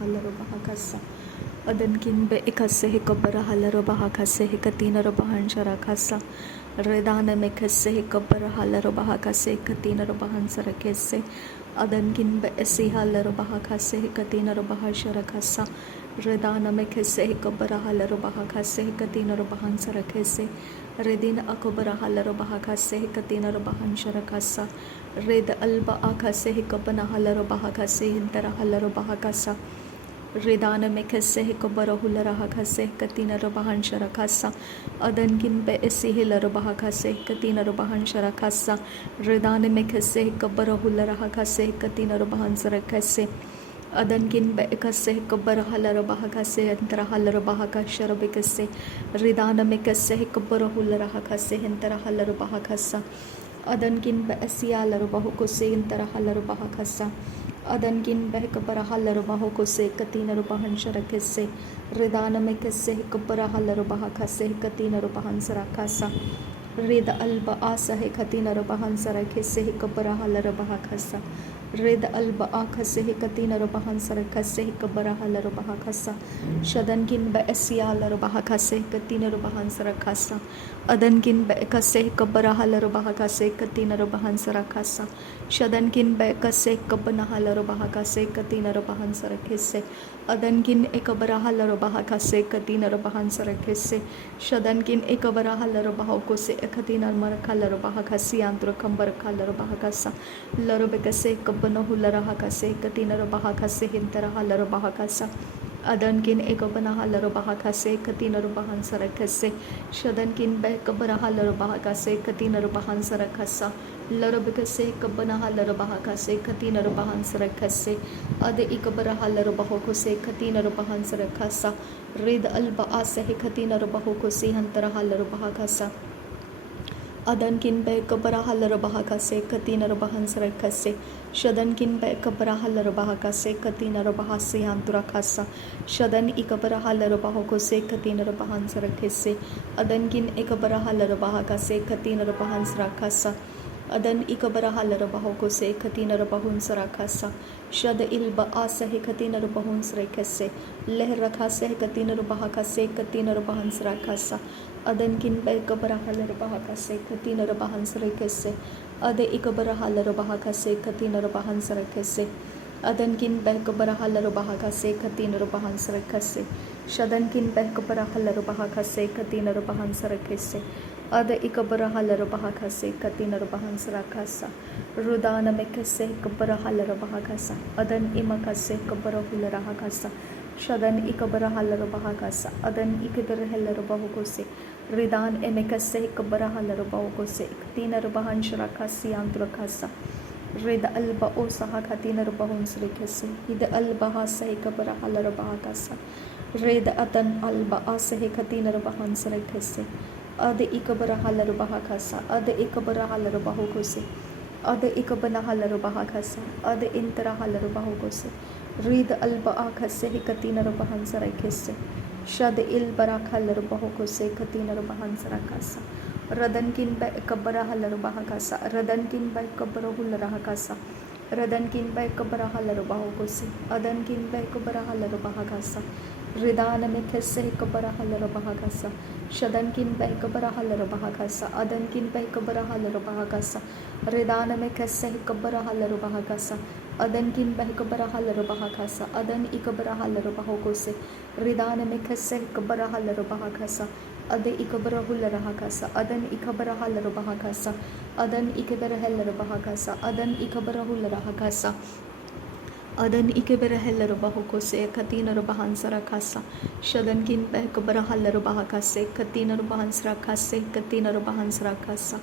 halaro bahakasa adan kin be ikasse hikabara halaro bahakase hikatina robahan sharakasa redana mekase hikabara halaro bahakase hikatina robahan sarakese adan kin be esi halaro bahakase hikatina robahan sharakasa redana mekase hikabara halaro bahakase hikatina robahan sarakese redina akabara halaro bahakase hikatina robahan sharakasa red alba akase hikabana halaro bahakase hintara halaro bahakasa redana mekase hikabara hulara hakase hikatina robahan sharakasa adan kin be esi hilara bahakase hikatina robahan sharakasa redana mekase hikabara hulara hakase hikatina robahan sarakase adan kin be ikase hikabara halara bahakase hintara halara bahakashara bekase redana mekase hikabara hulara hakase hintara halara bahakasa adan kin be esialara bahukose hintara halara bahakasa adan kin be hikabara halara bahukose katina robahan sharakese redana mekase hikabara halara bahakase hikatina robahan sarakasa Red alba asa hikatina robahan sarakese hikabara halara bahakasa Red alba akase hikatina robahan sarakase hikabara halara bahakasa shadankin ba esiala robahakase hikatina robahan sarakasa adankin ba ekase hikabara halara bahakase hikatina robahan sarakasa shadankin ba ekase hikabana halara bahakase hikatina robahan sarakese adankin ekabara halara bahakase hikatina robahan sarakese shadankin ekabara halara bahakose hikatina marakala robahakasi antro kambara kala robahakasa larobekase kabana hulara hakase hikatina robahakase hintara halara bahakasa adankin ekabana halara bahakase hikatina robahan sarakase shadankin ba ekabara halara bahakase hikatina robahan sarakasa larobekase kabana halara bahakase hikatina robahan sarakase ade ikabara halara bahakose hikatina robahan sarakasa red alba asa hikatina robahakose hantara halara bahakasa adankin be kabara halara bahakase katina robahan sarakase shadankin be kabara halara bahakase katina robahase anturakasa shadan ikabara halara bahakose katina robahan sarakase adankin ekabara halara bahakase katina robahan sarakasa adan ikabara halara bahakose katina robahun sarakasa shad ilba asa hikatina robahun sarakase lehrakase katina robahakase katina robahan sarakasa adan kin be kabara halara bahakase katina robahan sarakase ade ikabara halara bahakase katina robahan sarakase adan kin be kabara halara bahakase katina robahan sarakase shadan kin be kabara halara bahakase katina robahan sarakase ade ikabara halara bahakase katina robahan sarakasa rudana mekase kabara halara bahakasa adan imakase kabara hulara hakasa shadan ikabara halara bahakasa adan ikabara halara bahukose ridan emekase kabara halara bahukose katina robahan sharakasi antrakasa red alba o saha katina robahun srikase id alba hasa kabara halara bahakasa red atan alba asa katina robahan srikase ade ikabara halara bahakasa ade ikabara halara bahukose ade ikabana halara bahakasa ade intara halara bahukose red alba akase hikatina robahan sarakese shad il barak halara bahukose katina robahan sarakasa radan kin ba kabara halara bahakasa radan kin ba kabara hulara hakasa radan kin ba kabara halara bahukose adan kin ba kabara halara bahakasa ridana mekase kabara halara bahakasa shadan kin ba kabara halara bahakasa adan kin ba kabara halara bahakasa ridana mekase kabara halara bahakasa adan kin ba kabara halara bahakasa adan ikabara halara bahukose ridana mekase kabara halara bahakasa ade ikabara hulara hakasa adan ikabara halara bahakasa adan ikabara halara bahakasa adan ikabara hulara hakasa adan ikebera heller bahukose katina robahan sarakasa shadan kin be kabara haller bahakase katina robahan sarakase katina robahan sarakasa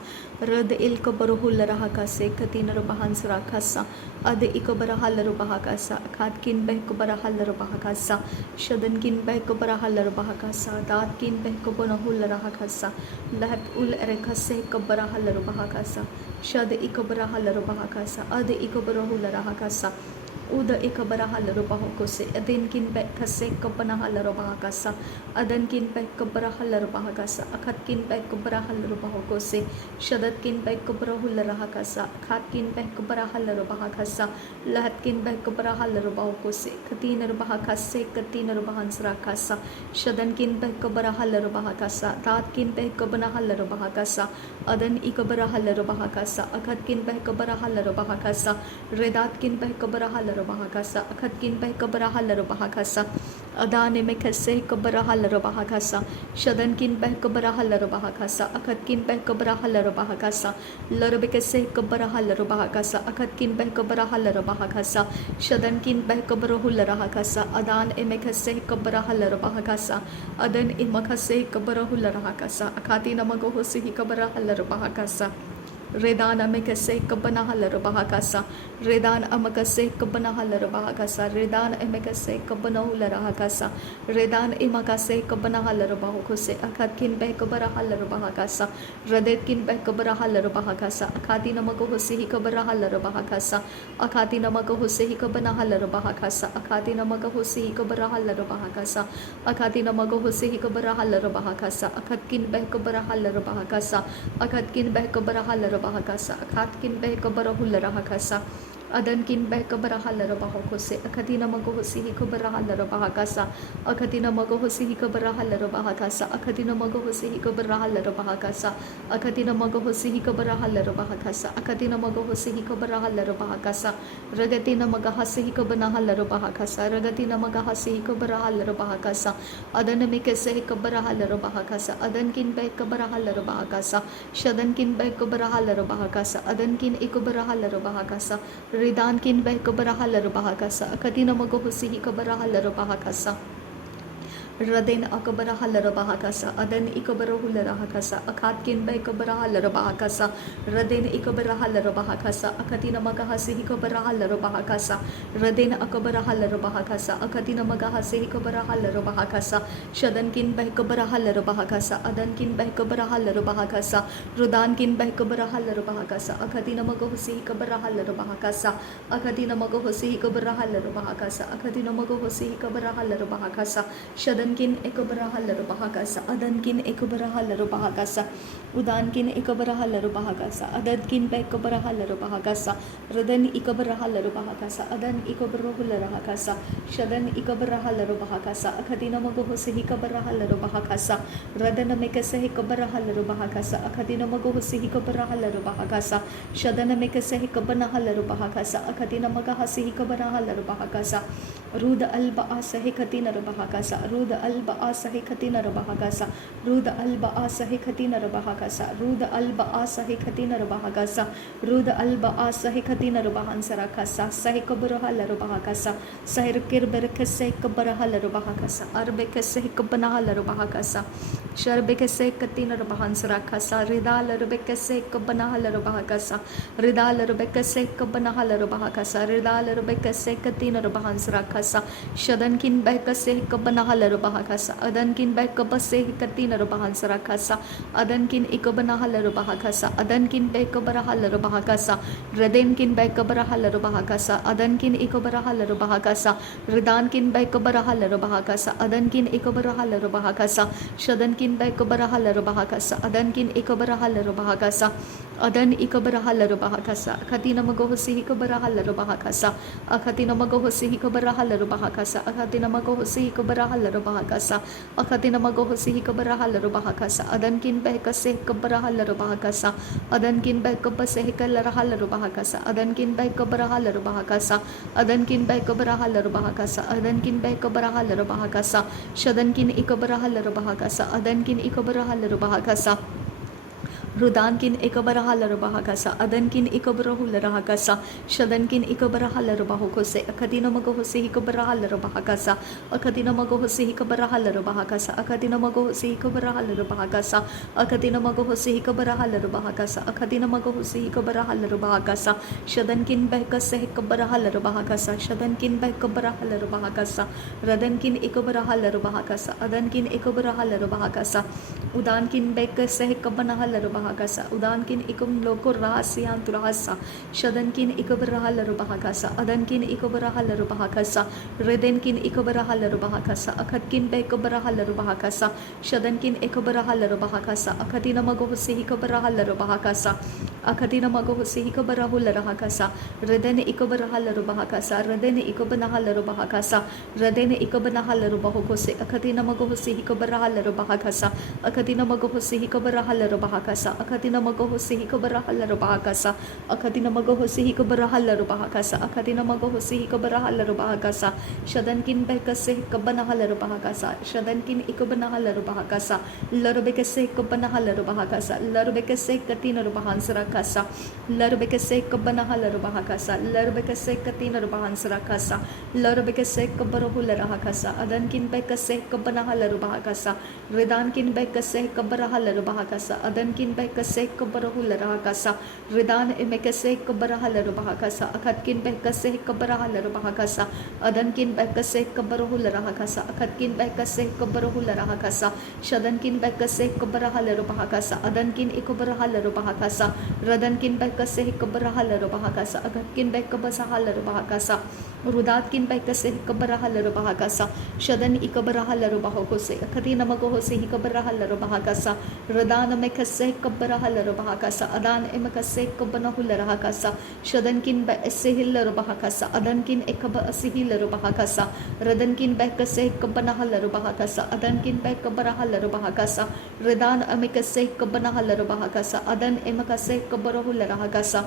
rad il kabara huller hakase katina robahan sarakasa ade ikabara haller bahakasa khat kin be kabara haller bahakasa shadan kin be kabara haller bahakasa dat kin be kabara huller hakasa lahat ul erekase kabara haller bahakasa shad ikabara haller bahakasa ade ikabara huller hakasa Uda ikabarahala robahokose, Adinkin back kase kapanahala robahakasa, Adankin back kabarahala robahakasa, Akatkin back kabarahala robahokose, Shadatkin back kabarahula rahakasa, Katkin back kabarahala robahakasa, Lahatkin back kabarahala robahokose, Katina robahakase, Katina robahansrakasa, Shadankin back kabarahala robahakasa, Tatkin back kabanahala robahakasa, Adan ikabarahala robahakasa, Akatkin back kabarahala robahakasa, Redatkin back kabarahala robahakasa, Akatkin back kabarahala robahakasa, Adane mekase kabarahala robahakasa, Shadankin back kabarahala robahakasa, Akatkin back kabarahala robahakasa, Larbekase kabarahala robahakasa, Akatkin back kabarahala robahakasa, Shadankin back kabarahula rahakasa, Adan emekase kabarahala robahakasa, Adan imakase kabarahula rahakasa, Akati namagohosi kabarahala robahakasa, Redana mekase kabanahala robahakasa, Redan amakase kabanahala robahakasa, Redan emekase kabanahula rahakasa, Redan imakase kabanahala robahokose, Akatkin back kabarahala robahakasa, Radetkin back kabarahala robahakasa, Akati namagohosi kabarahala robahakasa, Akati namagohosi kabanahala robahakasa, Akati namagohosi kabarahala robahakasa, Akati namagohosi kabarahala robahakasa, Akatkin back kabarahala robahakasa, Akatkin back kabarahala robahakasa, Akatkin back kabarahula rahakasa, Adankin back kabarahala robahokose, Akatina magohosi kabarahala robahakasa, Akatina magohosi kabarahala robahakasa, Akatina magohosi kabarahala robahakasa, Akatina magohosi kabarahala robahakasa, Akatina magohosi kabarahala robahakasa, Ragatina magahasi kabanahala robahakasa, Ragatina magahasi kabarahala robahakasa, Adanamikase kabarahala robahakasa, Adankin back kabarahala robahakasa, Shadankin back kabarahala robahakasa, Adankin ikabarahala robahakasa, Ridankin back kabarahala robahakasa, Akatina magohosi kabarahala robahakasa, Raden akabarahala robahakasa, Adan ikabarahula rahakasa, Akatkin back kabarahala robahakasa, Raden ikabarahala robahakasa, Akatina magahasi kabarahala robahakasa, Raden akabarahala robahakasa, Akatina magahasi kabarahala robahakasa, Shadankin back kabarahala robahakasa, Adankin back kabarahala robahakasa, Rudankin back kabarahala robahakasa, Akatina magahosi kabarahala robahakasa, Akatina magahosi kabarahala robahakasa, Akatina magahosi kabarahala robahakasa, Shadankin ekabarahala robahakasa, Adankin ekabarahala robahakasa, Udankin ekabarahala robahakasa, Adadkin back kabarahala robahakasa, Radan ikabarahala robahakasa, Adan ikabarahula rahakasa, Shadan ikabarahala robahakasa, Akatina magahosi kabarahala robahakasa, Radana mekase kabarahala robahakasa, Akatina magahosi kabarahala robahakasa, Shadana mekase kabanahala robahakasa, Akatina magahasi kabarahala robahakasa, Ruda alba asa hekatina robahakasa, Ruda alba asa hekatina robahakasa, Ruda alba asa hekatina robahakasa, Ruda alba asa hekatina robahakasa, Ruda alba asa hekatina robahansarakasa, Sahikabarahala robahakasa, Sahirkir berekase kabarahala robahakasa, Arbekase kabanahala robahakasa, Sharbekase katina robahansarakasa, Ridala rebekase kabanahala robahakasa, Ridala rebekase kabanahala robahakasa, Ridala rebekase katina robahansarakasa, Shadankin bekase kabanahala robahakasa, Adankin bekabase katina robahansarakasa, Adankin ikabanahala robahakasa, Adankin bekabarahala robahakasa, Radenkin bekabarahala robahakasa, Adankin ikabarahala robahakasa, Ridankin bekabarahala robahakasa, Adankin ikabarahala robahakasa, Shadankin bekabarahala robahakasa, Adankin ikabarahala robahakasa, Adan ikabarahala robahakasa, Akatina magahosi kabarahala robahakasa, Akatina magahosi kabarahala robahakasa, Akatina magahosi kabarahala robahakasa, Akatina magahosi kabarahala robahakasa, Adankin bekase kabarahala robahakasa, Adankin bekabase kalarahala robahakasa, Adankin bekabarahala robahakasa, Adankin bekabarahala robahakasa, Adankin bekabarahala robahakasa, Shadankin ikabarahala robahakasa, Adankin ikabarahala robahakasa, Rudankin ikabarahala robahakasa, Adankin ikabarahula rahakasa, Shadankin ikabarahala robahokose, Akatina magahosi kabarahala robahakasa, Akatina magahosi kabarahala robahakasa, Akatina magahosi kabarahala robahakasa, Akatina magahosi kabarahala robahakasa, Akatina magahosi kabarahala robahakasa, Shadankin bekase kabarahala robahakasa, Shadankin bekabarahala robahakasa, Radankin ikabarahala robahakasa, Adankin ikabarahala robahakasa, udan kin bek seh kabana halar bahakasa udan kin ikum loko rasian turasa shadan kin ikabra halar bahakasa adan kin ikabra halar bahakasa reden kin ikabra halar bahakasa akhat kin bek kabra halar bahakasa shadan kin ikabra halar bahakasa akhatina mago se ikabra halar bahakasa akhatina mago se ikabra halar bahakasa reden ikabra halar bahakasa reden ikabna halar bahakasa reden ikabna halar bahakose akhatina mago se ikabra halar bahakasa akatina magaho sihi kabara halar bahakasa akatina magaho sihi kabara halar bahakasa akatina magaho sihi kabara halar bahakasa akatina magaho sihi kabara halar bahakasa shadan kin bekase kabana halar bahakasa shadan kin ikabana halar bahakasa larbekase kabana halar bahakasa larbekase katina bahansra kasa larbekase kabana halar bahakasa larbekase katina bahansra kasa larbekase kabara hular bahakasa adan kin bekase kabana halar bahakasa redan kin bekase kabara halar bahakasa adan kin bekase kabara hular bahakasa redan emekase kabara halar bahakasa akhat kin bekase kabara halar bahakasa adan kin bekase kabara hular bahakasa akhat kin bekase kabara hular bahakasa shadan kin bekase kabara halar bahakasa adan kin ikabara halar bahakasa radan kin bekase kabara halar bahakasa akhat kin bekabasa halar bahakasa rudat kin bekase kabara halar bahakasa shadan ikabara halar bahakose akhatina magose ikabara halar bahakasa radan mekase kabara halar bahakasa adan emekase kabana hular bahakasa shadan kin bekase hilar bahakasa adan kin ekaba asihilar bahakasa radan kin bekase kabana halar bahakasa adan kin bekabara halar bahakasa radan emekase kabana halar bahakasa adan emekase kabara hular bahakasa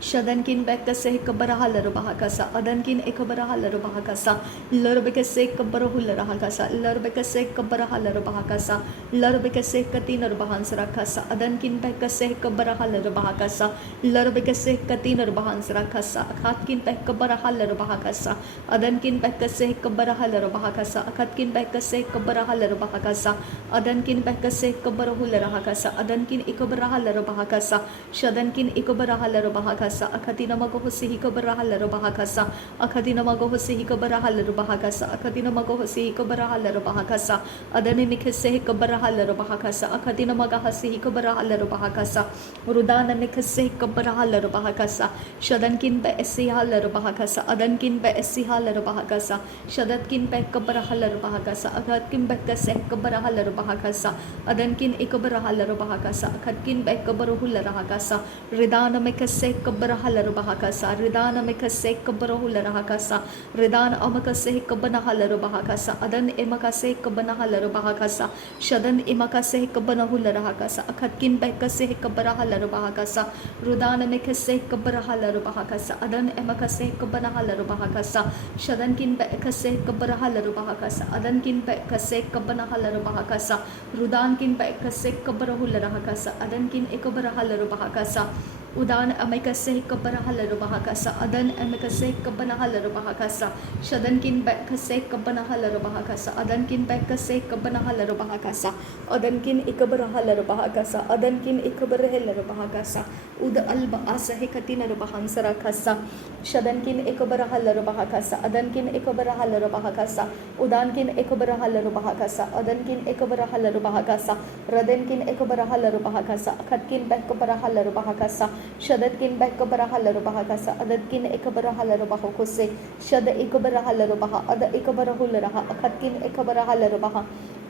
shadan kin bekase kabara halar bahakasa adan kin ekabara halar bahakasa larbekase kabara hular bahakasa larbekase kabara halar bahakasa larbekase katinar bahansra kasa adan kin bekase kabara halar bahakasa larbekase katinar bahansra kasa akhat kin bekabara halar bahakasa adan kin bekase kabara halar bahakasa akhat kin bekase kabara halar bahakasa adan kin bekase kabara hular bahakasa adan kin ekabara halar bahakasa shadan kin ekabara halar bahakasa akatina magaho sihi kabara halar bahakasa akatina magaho sihi kabara halar bahakasa akatina magaho sihi kabara halar bahakasa adane mikase kabara halar bahakasa akatina magaha sihi kabara halar bahakasa rudana mikase kabara halar bahakasa shadan kin be esi halar bahakasa adan kin be esi halar bahakasa shadat kin be kabara halar bahakasa akat kin be kase kabara halar bahakasa adan kin ikabara halar bahakasa akat kin be kabara hular bahakasa ridana mikase kabara halar bahakasa ridana mikase kabara hular bahakasa ridana amakase kabana halar bahakasa adan emakase kabana halar bahakasa shadan emakase kabana hular bahakasa akhat kin bekase kabara halar bahakasa rudana mikase kabara halar bahakasa adan emakase kabana halar bahakasa shadan kin bekase kabara halar bahakasa adan kin bekase kabana halar bahakasa rudan kin bekase kabara hular bahakasa adan kin ekabara halar bahakasa udan amekase kabara halar bahakasa adan amekase kabana halar bahakasa shadan kin bekase kabana halar bahakasa adan kin bekase kabana halar bahakasa adan kin ikabara halar bahakasa adan kin ikabara halar bahakasa ud alba asahe katina bahansara kasa shadan kin ikabara halar bahakasa adan kin ikabara halar bahakasa udan kin ikabara halar bahakasa adan kin ikabara halar bahakasa raden kin ikabara halar bahakasa akhat kin bekabara halar bahakasa shadat kin bekabara halar bahakasa adat kin ekabara halar bahakose shad ekabara halar bah ada ekabara hular akhat kin ekabara halar bah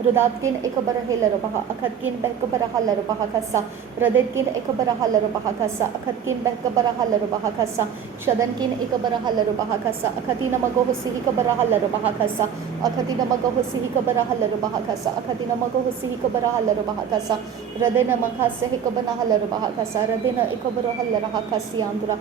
rudat kin ekabara halar bah akhat kin bekabara halar bahakasa radet kin ekabara halar bahakasa akhat kin bekabara halar bahakasa shadan kin ekabara halar bahakasa akhatina magoh sihi kabara halar bahakasa akhatina magoh sihi kabara halar bahakasa akhatina magoh sihi kabara halar bahakasa radena makhase ekabana halar bahakasa radena ekabara halar bahakasi andra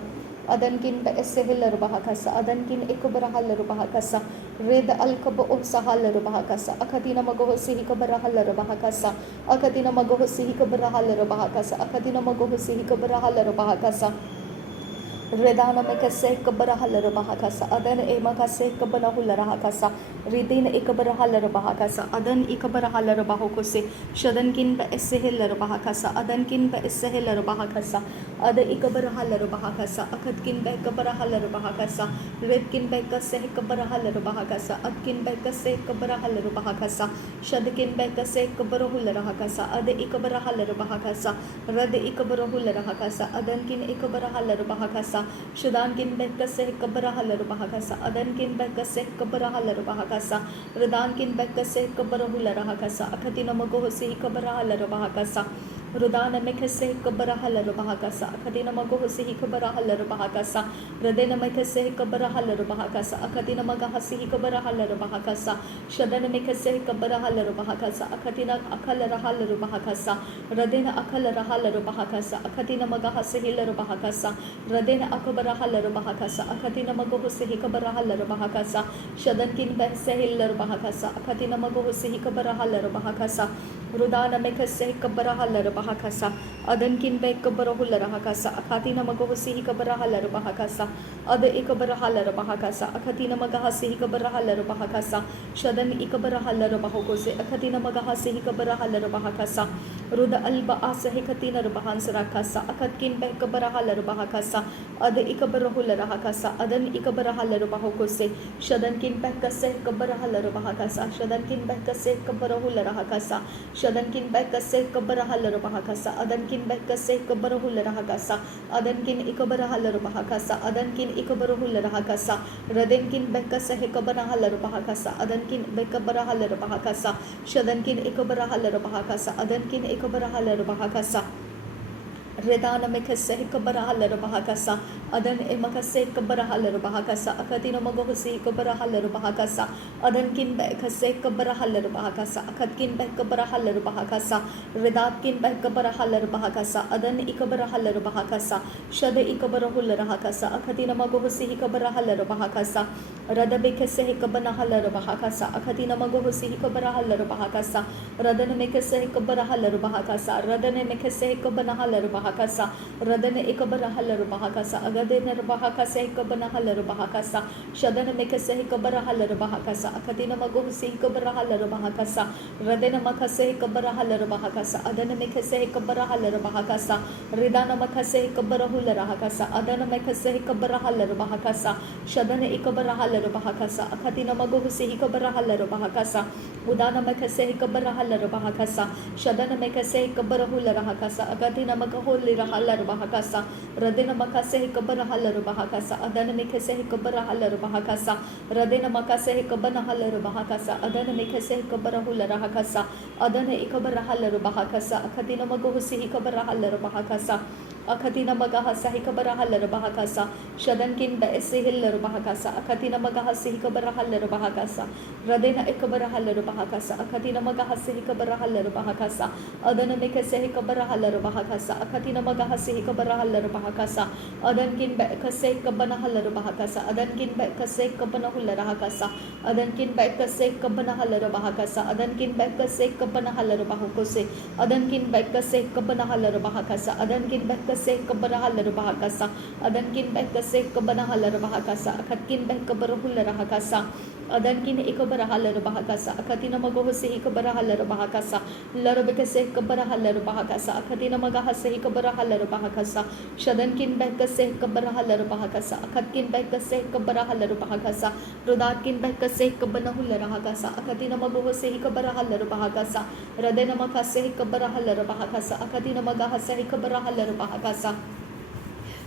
adan kin bekase halar bahakasa adan kin ekabara halar bahakasa red alkaba sahalar bahakasa akhatina magoh sihi kabara halar bahakasa akhatina magoh sihi kabara halar bahakasa akhatina magoh sihi kabara halar bahakasa redana mekase kabara halar bahakasa adan emakase kabana hular bahakasa ridin ekabara halar bahakasa adan ikabara halar bahakose shadan kin be esse halar bahakasa adan kin be esse halar bahakasa Ada ikabarahala bahakasa akatkin bekabarahala bahakasa redkin bekase kabarahala bahakasa atkin bekase kabarahala bahakasa shadkin bekase kabarahula bahakasa ada ikabarahala bahakasa rad ikabarahula bahakasa adankin ikabarahala bahakasa shudankin bekase kabarahala bahakasa adankin bekase kabarahala bahakasa radankin bekase kabarahula bahakasa akatina magohosi kabarahala bahakasa Rudana mekase kabarahala bahakasa akadina magohosi kabarahala bahakasa radena mekase kabarahala bahakasa akadina magahasi kabarahala bahakasa shadana mekase kabarahala bahakasa akadina akala rahala bahakasa radena akala rahala bahakasa akadina magahasi bahakasa radena akabarahala bahakasa akadina magohosi kabarahala bahakasa shadankin behse bahakasa akadina magohosi kabarahala bahakasa Rudana mekase kabarahala bahakasa adankin bek kabarahulla bahakasa akatina magohosi kabarahala bahakasa ada ikabarahala bahakasa akatina magahasi kabarahala bahakasa shadan ikabarahala bahakose akatina magahasi kabarahala bahakasa ruda alba asa hikatina bahansara kasa akatkin bek kabarahala bahakasa ada ikabarahulla bahakasa adan ikabarahala bahakose shadan kin bek kase kabarahala bahakasa shadan kin bek kase kabarahulla bahakasa shadankin bekase kabarahala bahakasa adankin bekase kabarahula bahakasa adankin ikabarahala bahakasa adankin ikabarahula bahakasa radenkin bekase kabarahala bahakasa adankin bekabarahala bahakasa shadankin ikabarahala bahakasa adankin ikabarahala bahakasa Redana mekase kabarahala bahakasa adan emakase kabarahala bahakasa akatina magohosi kabarahala bahakasa adankin bekase kabarahala bahakasa akatkin bekabarahala bahakasa redatkin bekabarahala bahakasa adan ikabarahala bahakasa shade ikabarahula bahakasa akatina magohosi kabarahala bahakasa rada bekase kabanahala bahakasa akatina magohosi kabarahala bahakasa radana mekase kabarahala bahakasa radana mekase kabanahala bahakasa radana ikabarahala bahakasa agadena bahakasa ikabanahala bahakasa shadana mekase ikabarahala bahakasa akatina magohosi ikabarahala bahakasa radana makase ikabarahala bahakasa adana mekase ikabarahala bahakasa ridana makase ikabarahula bahakasa adana mekase ikabarahala bahakasa shadana ikabarahala bahakasa akatina magohosi ikabarahala bahakasa udana mekase ikabarahala bahakasa shadana mekase ikabarahula bahakasa agatina magaholi rahala bahakasa radena makase kabarahala bahakasa adana mekase kabarahala bahakasa radena makase kabanahala bahakasa adana mekase kabarahula bahakasa adana ikabarahala bahakasa akatina magohosi kabarahala bahakasa akatina magahasa kabarahala bahakasa shadankin baesihilla bahakasa akatina magahasi kabarahala bahakasa radena ikabarahala bahakasa akatina magahasi kabarahala bahakasa adana mekase kabarahala bahakasa akatina magahasi kabarahala bahakasa adankin bekase kabanahala bahakasa adankin bekase kabanahula bahakasa adankin bekase kabanahala bahakasa adankin bekase kabanahala bahakose adankin bekase kabanahala bahakasa adankin bekase kabarahala bahakasa adankin bekase kabanahala bahakasa akatkin bekabarahula bahakasa adankin ikabarahala bahakasa akatina magohosi ikabarahala bahakasa larabekase kabarahala bahakasa akatina magahasi kabarahala bahakasa shadankin bekase kabarahala bahakasa akatkin bekase kabarahala bahakasa rudatkin bekase kabanahula bahakasa akatina magohosi kabarahala bahakasa radena makase kabarahala bahakasa akatina magahasi kabarahala bahakasa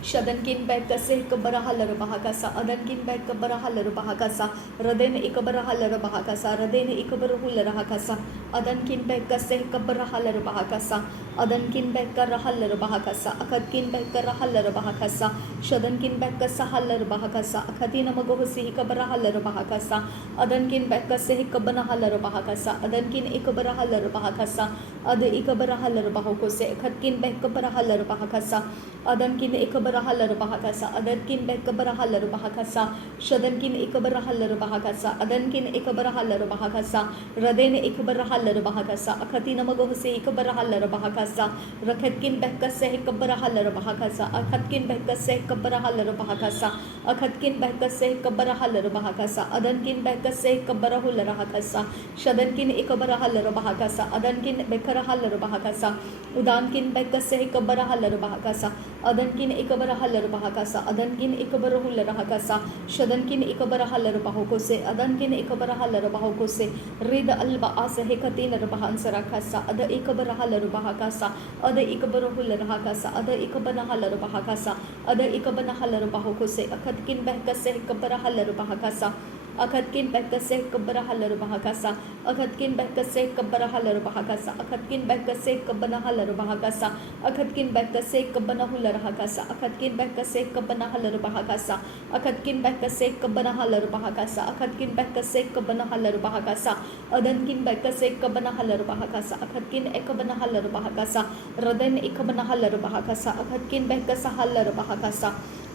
shadankin bekase kabarahala bahakasa adankin bekabarahala bahakasa radena ikabarahala bahakasa radena ikabarahula bahakasa adankin bekase kabarahala bahakasa adankin bekarahala bahakasa akatkin bekarahala bahakasa shadankin bekasahala bahakasa akatina magohosi kabarahala bahakasa adankin bekase kabanahala bahakasa adankin ikabarahala bahakasa ada ikabarahala bahakose akatkin bekabarahala bahakasa adankin ikabarahala ikabarahalar bahakasa adankin bekabarahalar bahakasa shadankin ikabarahalar bahakasa adankin ikabarahalar bahakasa radene ikabarahalar bahakasa akatina magohse ikabarahalar bahakasa rakhatkin bekase ikabarahalar bahakasa akhatkin bekase ikabarahalar bahakasa akhatkin bekase ikabarahalar bahakasa adankin bekase ikabarahular bahakasa shadankin ikabarahalar bahakasa adankin bekarahalar bahakasa udankin bekase ikabarahalar bahakasa adankin ikabarahalar bahakasa adankin ikabarahular bahakasa shadankin ikabarahalar bahokose adankin ikabarahalar bahokose rid alba asahekatin bahansara kasa ada ikabarahalar bahakasa ada ikabarahular bahakasa ada ikabanahalar bahakasa ada ikabanahalar bahokose akhatkin bekase ikabarahalar bahakasa akhatkin bekase ikabarahalar bahakasa akhatkin bekase ikabarahalar bahakasa akhatkin bekase ikabanahalar bahakasa akhatkin bekase ikabanahular bahakasa akhatkin bekase ikabanahalar bahakasa akhatkin bekase ikabanahalar bahakasa akhatkin bekase ikabanahalar bahakasa adankin bekase ikabanahalar bahakasa akhatkin ikabanahalar bahakasa radan ikabanahalar bahakasa akhatkin bekase halar bahakasa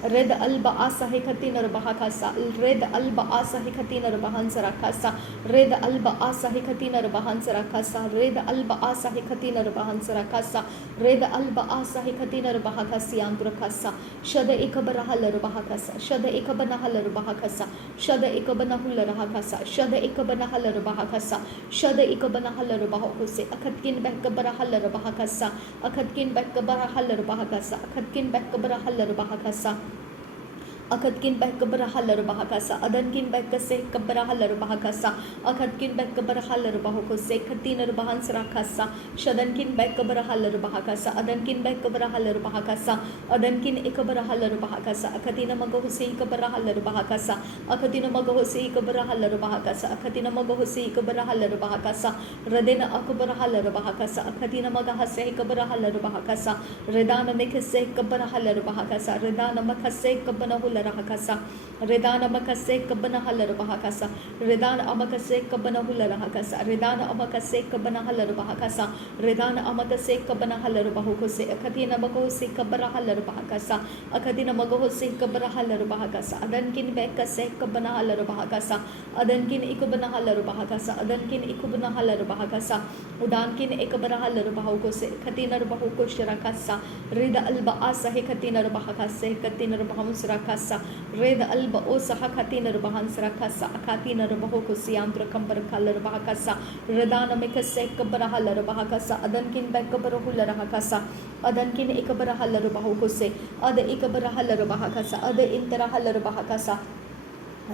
red alba asahekatin bahakasa red alba asahekatin bahansara kasa red alba asahekatin bahansara kasa red alba asahekatin bahansara kasa red alba asahekatin bahakasi antur kasa shada ikabarahalar bahakasa shada ikabanahalar bahakasa shada ikabanahular bahakasa shada ikabanahalar bahakasa shada ikabanahalar bahakose akhatkin bekabarahalar bahakasa akhatkin bekabarahalar bahakasa akhatkin bekabarahalar bahakasa akhatkin bekabarahalar bahakasa adankin bekase kabarahalar bahakasa akhatkin bekabarahalar bahokose khatinar bahansara kasa shadankin bekabarahalar bahakasa adankin bekabarahalar bahakasa adankin ikabarahalar bahakasa akhatina magohse ikabarahalar bahakasa akhatina magohse ikabarahalar bahakasa akhatina magohse ikabarahalar bahakasa radena akabarahalar bahakasa akhatina magahse ikabarahalar bahakasa redana mekhse ikabarahalar bahakasa redana makhse ikabanahular rahakasa redana makase kabana halar bahakasa redana amakase kabana hular rahakasa redana amakase kabana halar bahakasa redana amakase kabana halar bahokose akhatina magose kabara halar bahakasa akhatina magose kabara halar bahakasa adankin bekase kabana halar bahakasa adankin ikabana halar bahakasa adankin ikubana halar bahakasa udankin ikabara halar bahokose khatinar bahokose rakasa rida alba asahe khatinar bahakase khatinar bahamusra kasa red alba osaha khatinar bahansra kasa khatinar bahokusi antra kambar kalar bahakasa redana mekase kabara halar bahakasa adankin bekabara hular bahakasa adankin ikabara halar bahokuse ada ikabara halar bahakasa ada intara halar bahakasa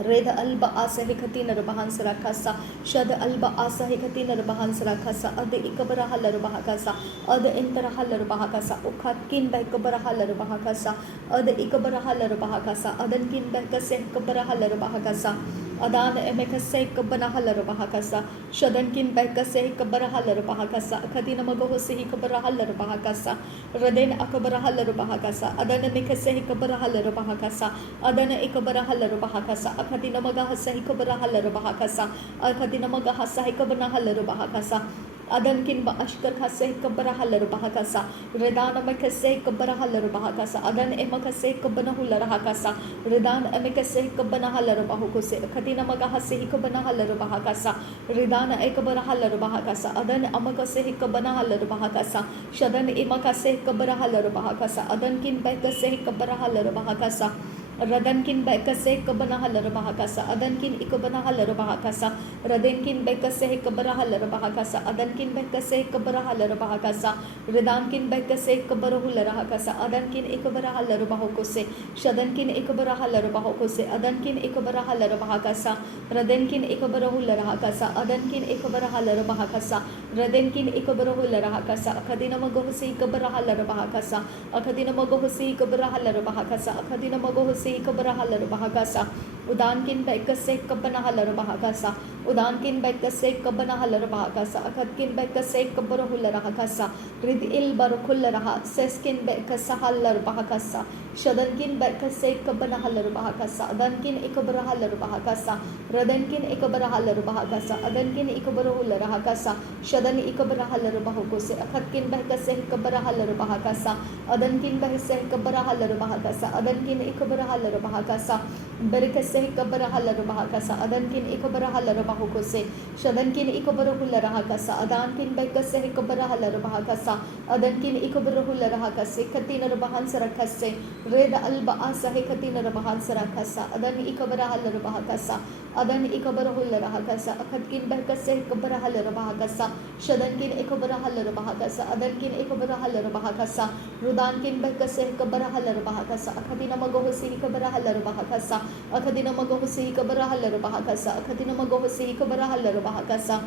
red alba asahekatin bahansara kasa shad alba asahekatin bahansara kasa ada ikabara halar bahakasa ada intara halar bahakasa ukhatkin bekabara halar bahakasa ada ikabara halar bahakasa adankin bekase kabara halar bahakasa adan emekase kabana halar bahakasa shadankin bekase kabara halar bahakasa akhatina magohse kabara halar bahakasa raden akabara halar bahakasa adan emekase kabara halar bahakasa adan ikabara halar bahakasa akhatina magahsa ikabara halar bahakasa akhatina magahsa ikabana halar bahakasa adankin ba ashkar khase kabara halar bahakasa redana makase kabara halar bahakasa adan emakase kabana hular bahakasa redan emekase kabana halar bahokose khatina magahse kabana halar bahakasa redana ekabara halar bahakasa adan amakase kabana halar bahakasa shadan emakase kabara halar bahakasa adankin bekase kabara halar bahakasa radankin bekase kabana halar bahakasa adankin ikabana halar bahakasa radenkin bekase kabara halar bahakasa adankin bekase kabara halar bahakasa redankin bekase kabara hular bahakasa adankin ikabara halar bahokose shadankin ikabara halar bahokose adankin ikabara halar bahakasa radenkin ikabara hular bahakasa adankin ikabara halar bahakasa radenkin ikabara hular bahakasa akadina magohse ikabara halar bahakasa akadina magohse ikabara halar bahakasa akadina magohse kabara halar bahakasa udankin bekase kabana halar bahakasa udankin bekase kabana halar bahakasa akhatkin bekase kabara hular bahakasa rid il bar khullar seskin bekase halar bahakasa Shadankin Bekase Kabanahalar Bahakasa, Adankin Ikabrahalar Bahakasa, Radankin Ikabrahalar Bahakasa, Adankin Ikabarahula Rahakasa, Shadan Ikabrahalar Bahokose, Akatkin Bekase Kabarahalar Bahakasa, Adankin Behse Kabarahalar Bahakasa, Adankin Ikabrahalar Bahakasa, Berkase Kabarahalar Bahakasa, Adankin Ikabrahalar Bahokose, Shadankin Ikabarahula Rahakasa, Adankin Bekase Kabarahalar Bahakasa, Adankin Ikabarahula Rahakase, Katina Bahansarakase, Reda Alba Asahe Katina Bahansarakasa, Adan Ikabarahalar Bahakasa, Adan Ikabarahula Rahakasa, Akatkin Bekase Kabarahalar Bahakasa, Shadankin Ikabarahalar Bahakasa, Adankin Ikabarahalar Bahakasa, Rudankin Bekase Kabarahalar Bahakasa, Akatina Magohosi Kabarahalar Bahakasa, Akadina Magohosi Kabarahalar Bahakasa, Akatina Magohosi Kabarahalar Bahakasa,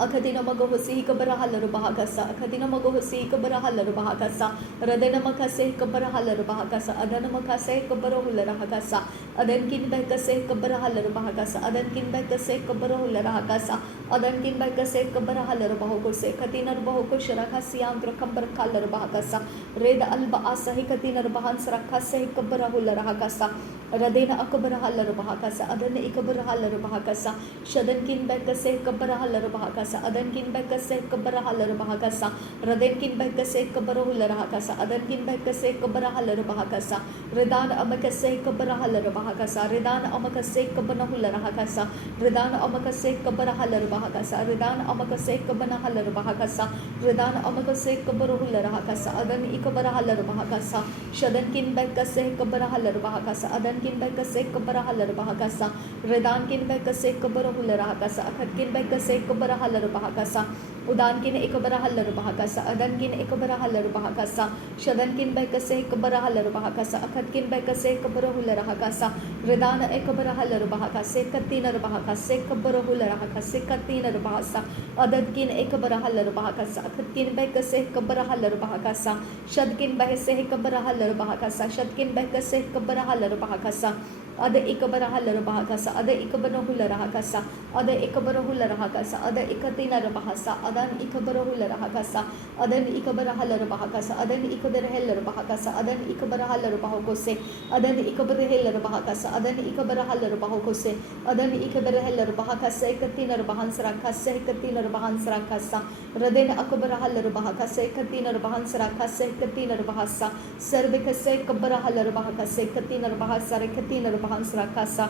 Akadina Magohosi Kabarahalar Bahakasa, Akadina Magohosi Kabarahalar Bahakasa, Radana Makase Kabarahalar Bahakasa, Adana Makase Kabarahula Rahakasa, Adankin Bekase Kabarahalar Bahakasa, Adankin Bekase Kabarahula Rahakasa, Adankin Bekase Kabarahalar Bahokose, Katina Bahokos Rakasiam Drakambar Kalar Bahakasa, Reda Alba Asahi Katina Bahans Rakase Kabarahula Rahakasa, Radena Akabarahalar Bahakasa, Adana Ikabarahalar Bahakasa, Shadankin Bekase Kabarahalar Bahakasa, Adankin Bekase Kabarahalar Bahakasa, Radenkin Bekase Kabarahula Rahakasa, Adankin Bekase Kabarahalar Bahakasa, Redana Amakase Kabarahalar Bahakasa, Redana Amakase Kabanahula Rahakasa, Redana Amakase Kabarahalar Bahakasa, Redana Amakase Kabanahalar Bahakasa, Redana Amakase Kabarahula Rahakasa, Adan Ikabarahalar Bahakasa, Shadankin Bekase Kabarahalar Bahakasa, Adankin Bekase Kabarahalar Bahakasa, Redankin Bekase Kabarahula Rahakasa, Akatkin Bekase Kabarahalar Bahakasa, Udankin Ikabarahalar Bahakasa, Adankin Ikabarahalar Bahakasa, Shadankin Bekase Kabarahalar Bahakasa, Akatkin Bekase Kabarahula Rahakasa, Redana Ekabarahalar Bahakase, Katinar Bahakase, Kabarahula Rahakase, Katinar Bahasa, Adankin Ekabarahalar Bahakasa, Akatkin Bekase Kabarahalar Bahakasa, Shadkin Behse Kabarahalar Bahakasa, Shadkin Bekase Kabarahalar Bahakasa, Ada Ikabarahalar Bahakasa, Ada Ikabanahula Rahakasa, Ada Ikabarahula Rahakasa, Ada Ikatina Bahasa, Adan Ikabarahula Rahakasa, Adan Ikabarahalar Bahakasa, Adan Ikabarahalar Bahakasa, Adan Ikabarahalar Bahokose, Adan Ikabarahalar Bahakasa, Adan Ikabarahalar Bahokose, Adan Ikabarahalar Bahakasa, Ikatina Bahansrakasa, Ikatina Bahansrakasa, Radena Akabarahalar Bahakasa, Ikatina Bahansrakasa, Ikatina Bahasa, Servikase Kabarahalar Bahakasa, Ikatina Bahasa, Ikatina Bahansrakasa,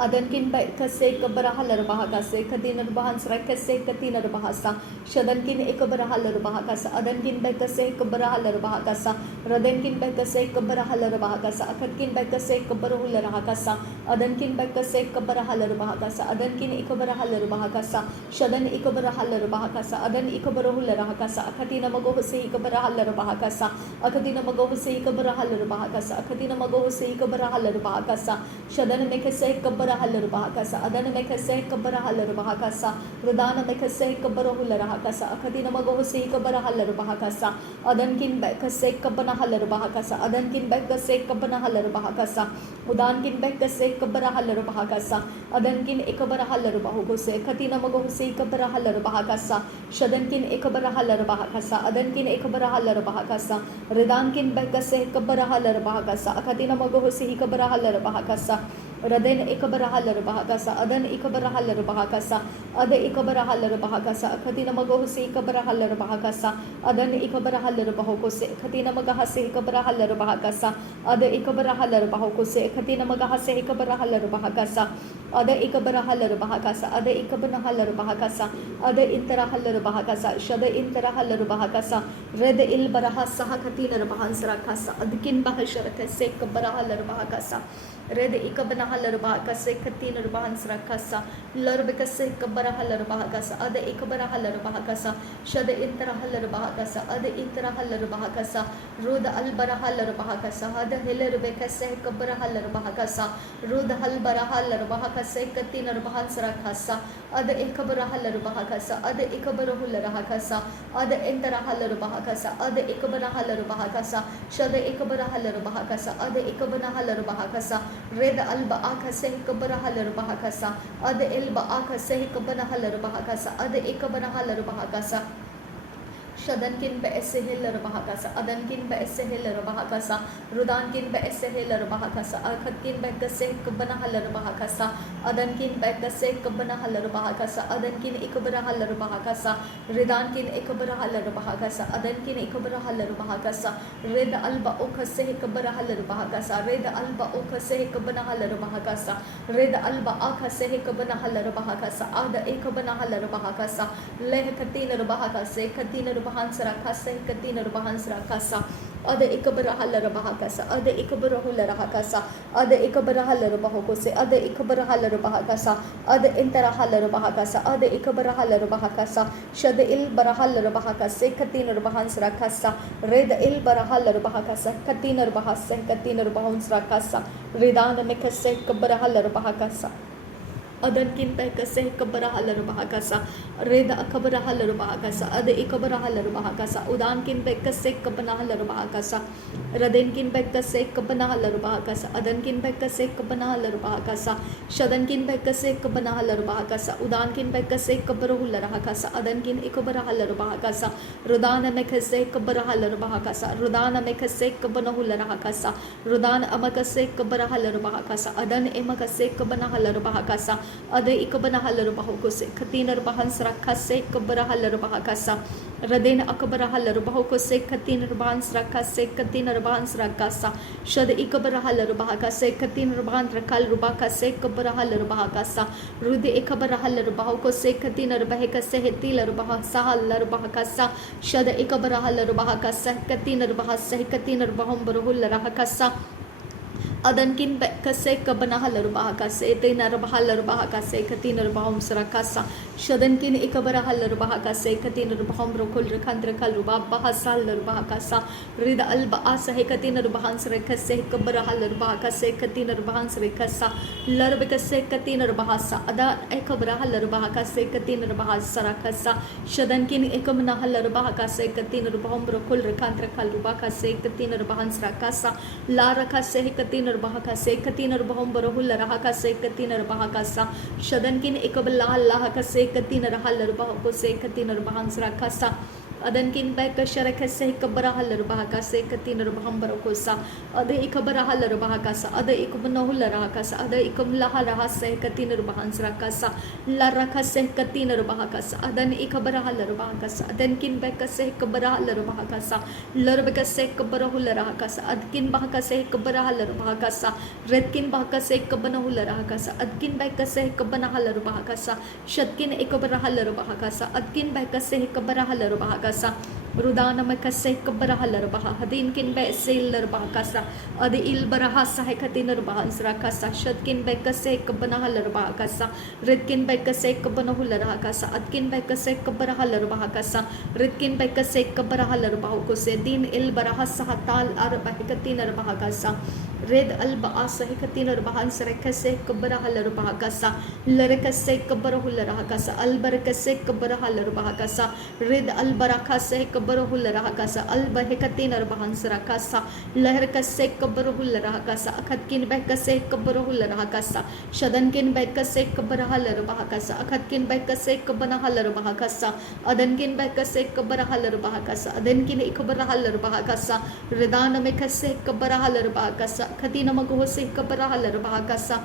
Adankin Bekase Kabarahalar Bahakase, Katinar Bahansrakase, Katinar Bahasa, Shadankin Ekabarahalar Bahakasa, Adankin Bekase Kabarahalar Bahakasa, Radenkin Bekase Kabarahalar Bahakasa, Akatkin Bekase Kabarahula Rahakasa, Adankin Bekase Kabarahalar Bahakasa, Adankin Ekabarahalar Bahakasa, Shadan Ekabarahalar Bahakasa, Adan Ekabarahula Rahakasa, Akatina Magohose Kabarahalar Bahakasa, Akatina Magohose Kabarahalar Bahakasa, Akatina Magohose Kabarahalar Bahakasa, Shadan Mekase Kabarahalar Bahakasa, Adana Mekase Kabarahalar Bahakasa, Rudana Mekase Kabarahula Rahakasa, Akatina Magohose Kabarahalar Bahakasa, Adankin Bekase Kabanahalar Bahakasa, Adankin Bekase Kabanahalar Bahakasa, Udankin Bekase Kabarahalar Bahakasa, Adankin Ekabarahalar Bahokose, Katina Magohose Kabarahalar Bahakasa, Shadankin Ekabarahalar Bahakasa, Adankin Ekabarahalar Bahakasa, Redankin Bekase Kabarahalar Bahakasa, Akatina Magohose Kabarahalar Bahakasa, Raden Ikabarahalar Bahakasa, Adan Ikabarahalar Bahakasa, Ada Ikabarahalar Bahakasa, Katina Magohose Ikabarahalar Bahakasa, Adan Ikabarahalar Bahokose, Katina Magahase Ikabarahalar Bahakasa, Ada Ikabarahalar Bahokose, Katina Magahase Ikabarahalar Bahakasa, Ada Ikabarahalar Bahakasa, Ada Ikabanahalar Bahakasa, Ada Interahalar Bahakasa, Shada Interahalar Bahakasa, Red Il Barahasa Katina Bahansrakasa, Adkin Bahasharakase Kabarahalar Bahakasa, Red Ikabanahalar Bahakase, Katina Bahansrakasa, Larbekase Kabarahalar Bahakasa, Ada Ikabarahalar Bahakasa, Shada Interahalar Bahakasa, Ada Interahalar Bahakasa, Ruda Albarahalar Bahakasa, Ada Hilar Bekase Kabarahalar Bahakasa, Ruda Halbarahalar Bahakase, Katina Bahansrakasa, Ada Ikabarahalar Bahakasa, Ada Ikabarahular Bahakasa, Ada Interahalar Bahakasa, Ada Ikabarahalar Bahakasa, Shada Ikabarahalar Bahakasa, Ada Ikabanahalar Bahakasa, Reda Alba Akase Kabarahalar Bahakasa, Ada Elba Akase Kabanahalar Bahakasa, Ada Ikabanahalar Bahakasa, Shadankin be esehel bahakasa, Adankin be esehel bahakasa, Rudankin be esehel bahakasa, Akatkin be kaseh kabana halar bahakasa, Adankin be kaseh kabana halar bahakasa, Adankin ikabara halar bahakasa, Ridankin ikabara halar bahakasa, Adankin ikabara halar bahakasa, Red alba okaseh kabara halar bahakasa, Red alba okaseh kabana halar bahakasa, Red alba akaseh kabana halar bahakasa, Ada ikabana halar bahakasa, Leh katina bahakasa, katina bahansara kasa, katina bahansara kasa, Ada ikabara halar bahakasa, Ada ikabara hular bahakasa, Ada ikabara halar bahakose, Ada ikabara halar bahakasa, Ada intara halar bahakasa, Ada ikabara halar bahakasa, Shada il barahalar bahakasa, katina bahansara kasa, Red il barahalar bahakasa, katina bahasa, katina bahansara kasa, Ridana mekase kabara halar bahakasa. Adankin be kaseh kabara halar bahakasa, Reda akabara halar bahakasa, Ada ikabara halar bahakasa, Udankin be kaseh kabana halar bahakasa, Radenkin be kaseh kabana halar bahakasa, Adankin be kaseh kabana halar bahakasa, Shadankin be kaseh kabana halar bahakasa, Udankin be kaseh kabara hular bahakasa, Adankin ikabara halar bahakasa, Rudana me kaseh kabara halar bahakasa, Rudana me kaseh kabana hular bahakasa, Rudana amakaseh kabara halar bahakasa, Adan emakaseh kabana halar bahakasa, Ada ikabana halar bahukose, Katinar bahansra kase kabara halar bahakasa, Radena akabara halar bahukose, Katinar bahansra kase, Katinar bahansra kasa, Shada ikabara halar bahakase, Katinar bahansra kal rubakase, kabara halar bahakasa, Rude ikabara halar bahukose, Katinar bahekase, Hetilar bahasa halar bahakasa, Shada ikabara halar bahakasa, Katinar bahasa, Katinar bahumbarahul rahakasa, Adankin be kase kabana halar bahakase, Tinar bahalar bahakase, Katinar bahum sarakasa, Shadankin ikabara halar bahakase, Katinar bahum rokul rakandra kalruba bahasalar bahakasa, Rida alba asa he Katinar bahans rekase, Kabara halar bahakase, Katinar bahans rekasa, Larbekase, Katinar bahasa, Ada ekabara halar bahakase, Katinar bahas sarakasa, Shadankin ikamana halar bahakase, Katinar bahum rokul rakandra kalruba kase, Katinar bahans rakasa, Lara kase, Katinar bahakase, Katinar bahum barahul rahakase, Katinar bahakasa, Shadankin ikabala Allah kase, Katinar halar bahakose, Katinar bahans rakasa, Adankin be kasharakase, Kabara halar bahakase, Katinar baham barakosa, Ada ikabara halar bahakasa, Ada ikabnahul rahakasa, Ada ikamla rahase, Katinar bahans rakasa, La rakase, Katinar bahakasa, Adan ikabara halar bahakasa, Adankin be kase, Kabara halar bahakasa, Larbekase, Kabarahul rahakasa, Adkin bahakase, Kabara halar bahakasa, Redkin bahakase, Kabanahul rahakasa, Adkin be kase, Kabana halar bahakasa, Shadkin ikabara halar bahakasa, Adkin be kase, Kabara halar bahakasa, Rudana makase kabara halar baha, Hadin kin be selar bahakasa, Adi il barahasa hai Katinar bahansra kasa, Shadkin be kase kabana halar bahakasa, Redkin be kase kabana hular bahakasa, Adkin be kase kabara halar bahakasa, Redkin be kase kabara halar bahukose, Din il barahasa hatal ar bahikatinar bahakasa, Red alba asa hai Katinar bahansra kase kabara halar bahakasa, Larakase kabara hular bahakasa, Albarakase kabara halar bahakasa, Red albarakase kabbarahul rahakasa, albahekatinar bahansra kasa, laherkase kabbarahul rahakasa, akatkin behkase kabbarahul rahakasa, shadankin behkase kabbarahal bahakasa, akatkin behkase kabbanahal bahakasa, adankin behkase kabbarahal bahakasa, adankin ikbarahal bahakasa, ridana mekase kabbarahal bahakasa, katina maghose kabbarahal bahakasa,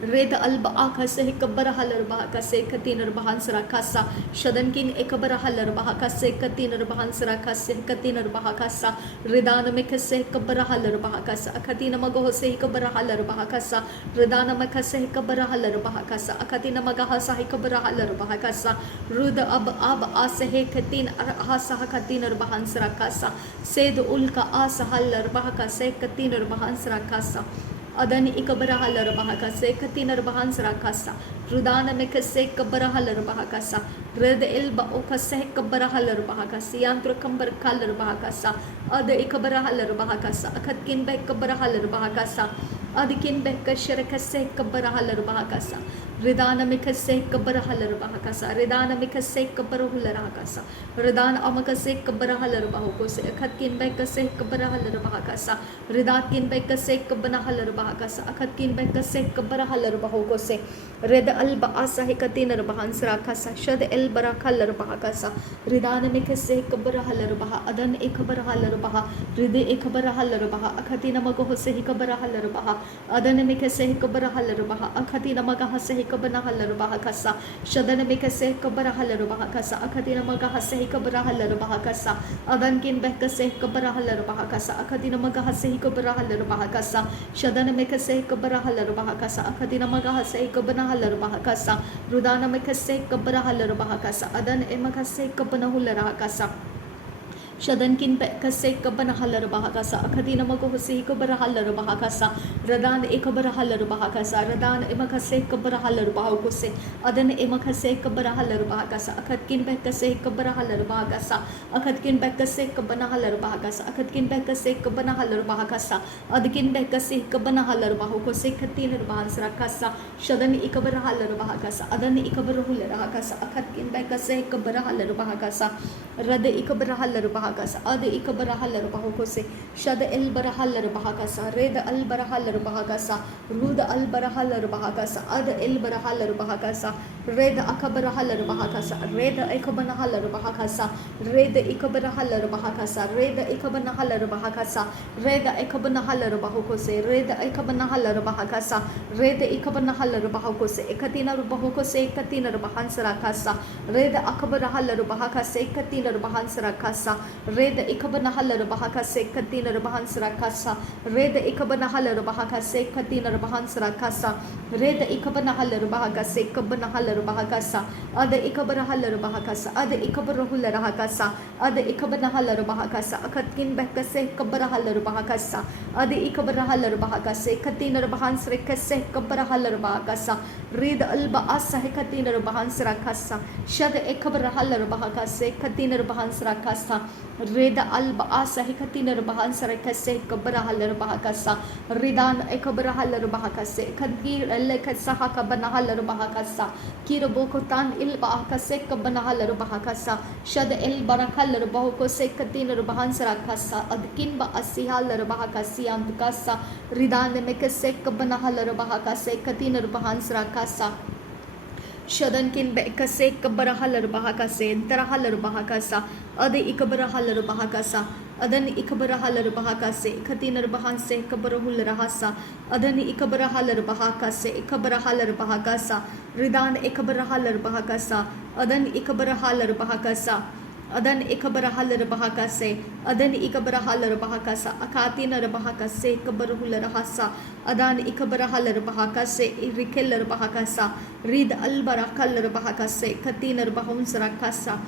Red alba akase kabara halar bahakase, Katinar bahansra kasa, Shadankin ekabara halar bahakase, Katinar bahansra kase, Katinar bahakasa, Ridana mekase kabara halar bahakasa, Akatina magohose kabara halar bahakasa, Ridana makase kabara halar bahakasa, Akatina magahasa kabara halar bahakasa, Ruda ab asahe Katin ahasa Katinar bahansra kasa, Sed ulka asa halar bahakase, Katinar bahansra kasa, Adan ikabara halar bahakase, Katinar bahansra kasa, Rudana mekase kabara halar bahakasa, Red elba okase kabara halar bahakasa, Yantro kambar kalar bahakasa, Ada ikabara halar bahakasa, Akatkin be kabara halar bahakasa, Adikin Becca Sherekase Kabarahalar Bahakasa, Ridana Mikase Kabarahalar Bahakasa, Ridana Mikase Kabarahularakasa, Ridan Amakase Kabarahalar Bahokose, Akatkin Becase Kabarahalar Bahakasa, Ridakin Becase Kabanahalar Bahakasa, Akatkin Becase Kabarahalar Bahokose, Red Alba Asahikatina Bahansrakasa, Shad El Barakalar Bahakasa, Ridana Mikase Kabarahalar Baha, Adan Ekabarahalar Baha, Ride Ekabarahalar Baha, Akatina Magohose Hikabarahalar Baha, Adan Mikase Hikabarahalar Baha, Akatina Magahase Hikabanahalar Bahakasa, Shadan Mikase Kabarahalar Bahakasa, Akatina Magahase Hikabarahalar Bahakasa, Adan Kin Bekase Kabarahalar Bahakasa, Akatina Magahase Hikabarahalar Bahakasa, Shadan Mikase Kabarahalar Bahakasa, Akatina Magahase Hikabanahalar Bahakasa, Rudana Mikase Kabarahalar Bahakasa, Adan Emakase Kabanahular Bahakasa, Shadan kin Bekase Kabanahalar Bahakasa, Akadina Magohose Kabarahalar Bahakasa, Radan Ekabarahalar Bahakasa, Radan Emakase Kabarahalar Bahakose, Adan Emakase Kabarahalar Bahakasa, Akatkin Bekase Kabarahalar Bahakasa, Akatkin Bekase Kabanahalar Bahakasa, Akatkin Bekase Kabanahalar Bahakasa, Adkin Bekase Kabanahalar Bahakose, Katinar Bahansrakasa, Shadan Ekabarahalar Bahakasa, Adan Ekabarahul Rahakasa, Akatkin Bekase Kabarahalar Bahakasa, Rada Ekabarahalar Bahakasa, Ada Ikabarahalar Bahokose, Shada El Barahalar Bahakasa, Reda Al Barahalar Bahakasa, Ruda Al Barahalar Bahakasa, Ada El Barahalar Bahakasa, Reda Akabarahalar Bahakasa, Reda Ekabanahalar Bahakasa, Reda Ikabarahalar Bahakasa, Reda Ekabanahalar Bahakasa, Reda Ekabanahalar Bahokose, Reda Ekabanahalar Bahakasa, Reda Ekabanahalar Bahokose, Ekatina Bahokose, Katina Bahansarakasa, Reda Akabarahalar Bahakase, Katina Bahansarakasa, Reda Ikabanahalar Bahakase, Katina Bahansarakasa, Reda Ikabanahalar Bahakase, Katina Bahansarakasa, Reda Ikabanahalar Bahakase, Kabanahalar Bahakasa, Ada Ikabarahalar Bahakasa, Ada Ikabarahular Bahakasa, Ada Ikabanahalar Bahakasa, Akatkin Bekase, Kabarahalar Bahakasa, Ada Ikabarahalar Bahakase, Katina Bahansrekase, Kabarahalar Bahakasa, Reda Alba Asa Katina Bahansarakasa, Shada Ekabarahalar Bahakase, Katina Bahansarakasa, Reda Alba Asa Hikatina Bahansarakase, Kabarahalar Bahakasa, Ridan Ekabarahalar Bahakase, Kadir Elekasahaka Banahalar Bahakasa, Kirabokotan Ilba Akase Kabanahalar Bahakasa, Shad El Barakalar Bahokose, Katina Bahansarakasa, Adkinba Asihalar Bahakasi Antukasa, Ridan Mekase Kabanahalar Bahakase, Katina Bahansarakasa, Shadan kin Bekase Kabarahalar Bahakase, Tarahalar Bahakasa, Ade Ikabarahalar Bahakasa, Adan Ikabarahalar Bahakase, Katinar Bahanse Kabarahul Rahasa, Adan Ikabarahalar Bahakase, Ikabarahalar Bahakasa, Ridan Ikabarahalar Bahakasa, Adan Ikabarahalar Bahakasa, Adan Ikabarahalar Bahakase, Adan Ikabarahalar Bahakasa, Akatinar Bahakase, Kabarahul Rahasa, Adan Ikabarahalar Bahakase, Irikelar Bahakasa, Rid Albarakalar Bahakase, Katinar Bahumsarakasa,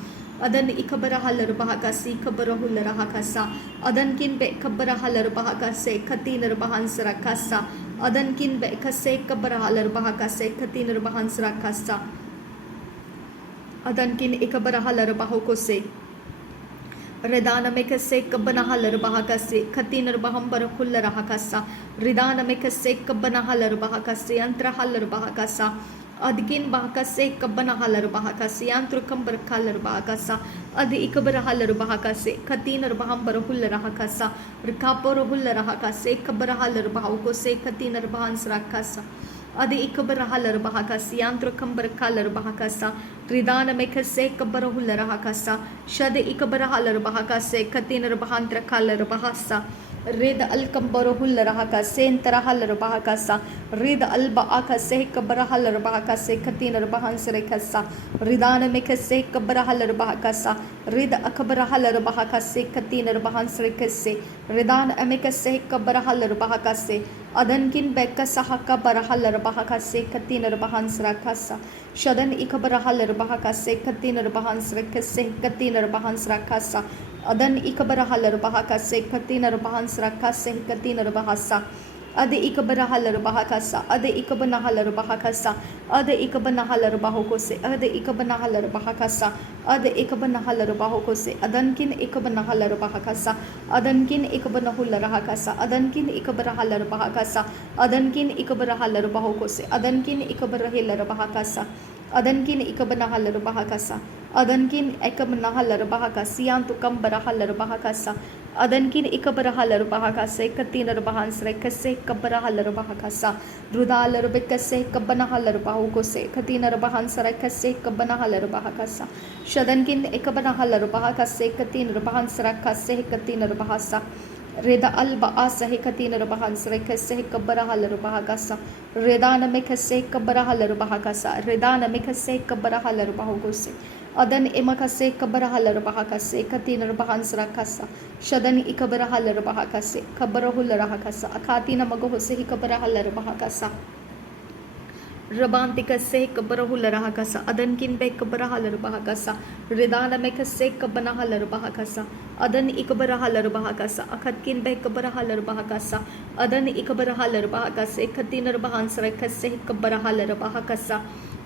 Adan Ikabarahalar Bahakasi, Kabarahul Rahakasa, Adan kin Be Kabarahalar Bahakase, Katinar Bahansarakasa, Adan kin Be Kase Kabarahalar Bahakase, Katinar Bahansarakasa, Adankin Ikabarahalar Bahokose, Redana Mekase Kabanahalar Bahakase, Katinar Bahambarakula Rahakasa, Ridana Mekase Kabanahalar Bahakase, Antrahalar Bahakasa, Adgin Bahakase Kabanahalar Bahakase, Antrukambar Kalar Bahakasa, Adi Ikabarahalar Bahakase, Katinar Bahambarakula Rahakasa, Rikaporahula Rahakase, Kabarahalar Bahokose, Katinar Bahansrakasa, Adi Ikabarahalar Bahakasi, Antrukambar Kalar Bahakasa, Ridana Mekase Kabarahula Rahakasa, Shade Ikabarahalar Bahakase, Katinar Bahantra Kalar Bahasa, Reda Alkambarahul Rahakase, Tarahalar Bahakasa, Reda Alba Akase Kabarahalar Bahakase, Katinar Bahansarekasa, Ridana Mekase Kabarahalar Bahakasa, Reda Akabarahalar Bahakase, Katinar Bahansarekase, Ridana Amekase Kabarahalar Bahakase, Adankin Beka Sahaka Barahalar Bahakase, Katinar Bahansrakasa, Shadan Ikabarahalar Bahakase, Katinar Bahansrakase, Katinar Bahansrakasa, Adan Ikabarahalar Bahakase, Katinar Bahansrakase, Katinar Bahasa, Ade ikabarahal bahakasa, ade ikabanahal bahakasa, ade ikabanahal bahokose, ade ikabanahal bahakasa, ade ikabanahal bahokose, adankin ikabanahal bahakasa, adankin ikabanahul rahakasa, adankin ikabarahal bahakasa, adankin ikabarahal bahokose, adankin ikabarahil bahakasa, adankin ikabanahal bahakasa, adankin ikabanahal bahakasi, antu kambarahal bahakasa, adankin ikabarahal bahakasa, katina bahansre kase kabarahal bahakasa, rudal bekase kabanahal bahokose, katina bahansre kase kabanahal bahakasa, shadankin ikabanahal bahakase, katina bahansra kase katina bahasa, Reda alba asa hekatina rabahansre kase kabarahal bahakasa, redana mekase kabarahal bahakasa, redana mekase kabarahal bahokose, adan emakase kabarahal bahakase, katina bahansra kasa, shadan ikabarahal bahakase, kabarahul rahakasa, akatina magohose kabarahal bahakasa. Rabantika se kabarahul rahakasa, adankin be kabarahal bahakasa, redana mekase kabanahal bahakasa, adan ikabarahal bahakasa, akatkin be kabarahal bahakasa, adan ikabarahal bahakasa, katina bahansra kase kabarahal bahakasa,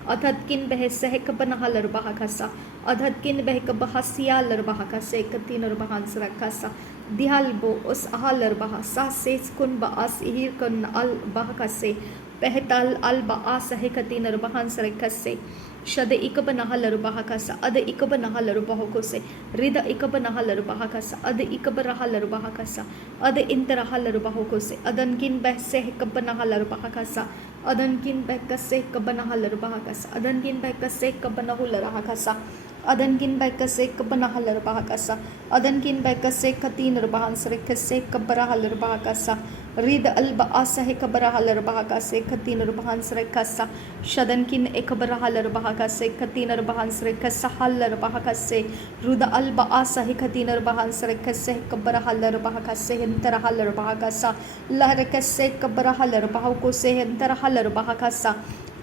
adhatkin beh seh kabanahal bahakasa, adhatkin beh kabahasial bahakase, katina bahansra kasa, dihalbo us ahal bahasa, ses kun baas ihir kun al bahakase, Pehetal alba asa hekatina rubahan sarekase, shade ikabanahal rubahakasa, ada ikabanahal rubahokose, rida ikabanahal rubahakasa, ada ikabarahal rubahakasa, ada interahal rubahokose, adankin behse hekabanahal rubahakasa, adankin behkase kabanahal rubahakasa, adankin behkase kabanahul rahakasa, adankin behkase kabanahal rubahakasa, adankin behkase katin rubahan sarekase kabarahal rubahakasa, Rid alba asa hekabarahal bahakase, katin rubahan sarekasa, shadankin ekabarahal bahakase, katin rubahan sarekasa halar bahakase, ruda alba asa hekatin rubahan sarekase, kabarahal bahakase, hintarahal bahakasa, laharakase kabarahal bahakose, hintarahal bahakasa,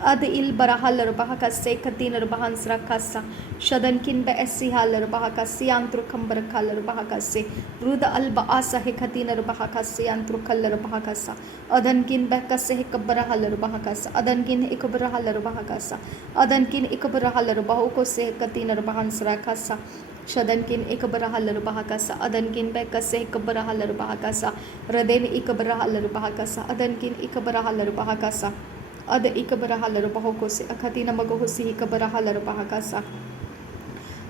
Ad il barahal bahakase, katin rubahan sarakasa, shadankin be esihal bahakase, antrukambar kalar bahakase, ruda alba asa hekatin bahakase, antrukalar bahakasa, adankin bekase hekabarahal bahakasa, adankin ikabarahal bahakasa, adankin ikabarahal bahokose, katin bahan sarakasa, shadankin ikabarahal bahakasa, adankin bekase hekabarahal bahakasa, raden ikabarahal bahakasa, adankin ikabarahal bahakasa, Ada ikabarahal bahokose, akatina magohosi ikabarahal bahakasa,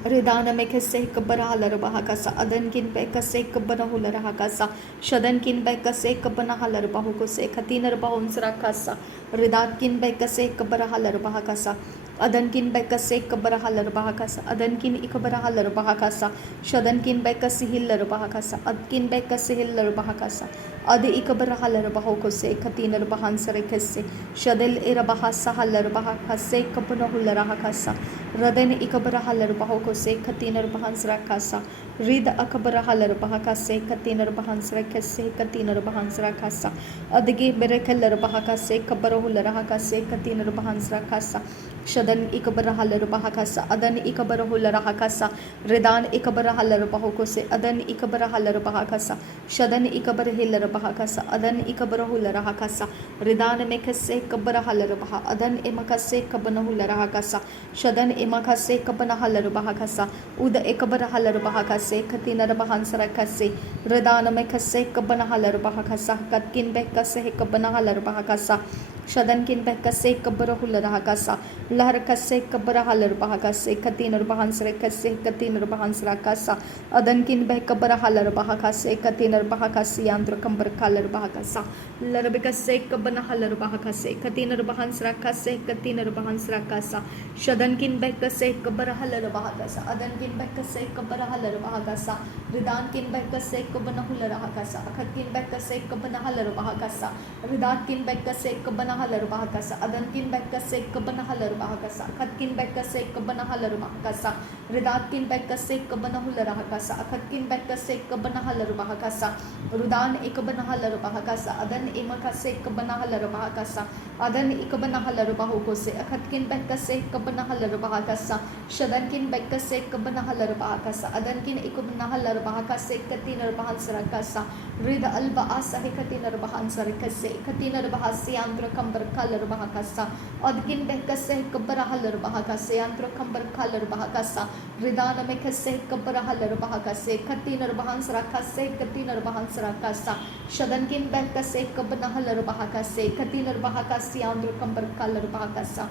Redana mekase kabarahal bahakasa, adankin bekase kabanahul rahakasa, shadankin bekase kabanahal bahokose, katina bahonsrakasa, redatkin bekase kabarahal bahakasa, adankin bekase kabarahal bahakasa, adankin ikabarahal bahakasa, shadankin bekase hillar bahakasa, adkin bekase hillar bahakasa, ade ikabarahal bahokose, katina bahansarekase, shadel irabahasa halar bahakase kabanahul rahakasa, raden ikabarahal bahokose, katinar bahansrakasa, rid akabarahal bahakase, katinar bahansrakase, katinar bahansrakasa, adge berekelar bahakase, kabarahul rahakase, katinar bahansrakasa, shadan ikabarahal bahakasa, adan ikabarahul rahakasa, redan ikabarahal bahokose, adan ikabarahal bahakasa, shadan ikabarahil bahakasa, adan ikabarahul rahakasa, redan mekase kabarahal bah, adan emakase kabanahul rahakasa, shadan emakase kabanahal bahakasa, uda ekabarahal bahakase, katina bahansarakase, redana mekase kabanahal bahakasa, katkin bekase kabanahal bahakasa, shadankin bekase kabarahul rahakasa, laharakase kabarahal bahakase, katina bahansarakase, katina bahansarakasa, adankin bekabarahal bahakase, katina bahakasi andra kambarkalar bahakasa, larabekase kabanahal bahakase, katina bahansarakase, katina bahansarakasa, shadankin bekase kabarahal bahakasa, adankin bekase kabarahal bahakasa, ridankin bekase kabanahul rahakasa, akatkin bekase kabanahal bahakasa, ridankin bekase kabanahal bahakasa, adankin bekase kabanahal bahakasa, akatkin bekase kabanahal bahakasa, ridankin bekase kabanahul rahakasa, akatkin bekase kabanahal bahakasa, rudan ikabanahal bahakasa, adan imakase kabanahal bahakasa, adan ikabanahal bahokose, akatkin bekase kabanahal bahakasa, shadankin bekase kabanahal bahakasa, adankin ikabanahal bahakase katina bahansara kasa rida alba asa hekatina bahansara kase katina bahasi andra kambar kalar bahakasa adkin behkase kabara halar bahakase andra kambar kalar bahakasa ridana mekase kabara halar bahakase katina bahansara kase katina bahansara kasa shadankin behkase kabana halar bahakase katina bahakasi andra kambar kalar bahakasa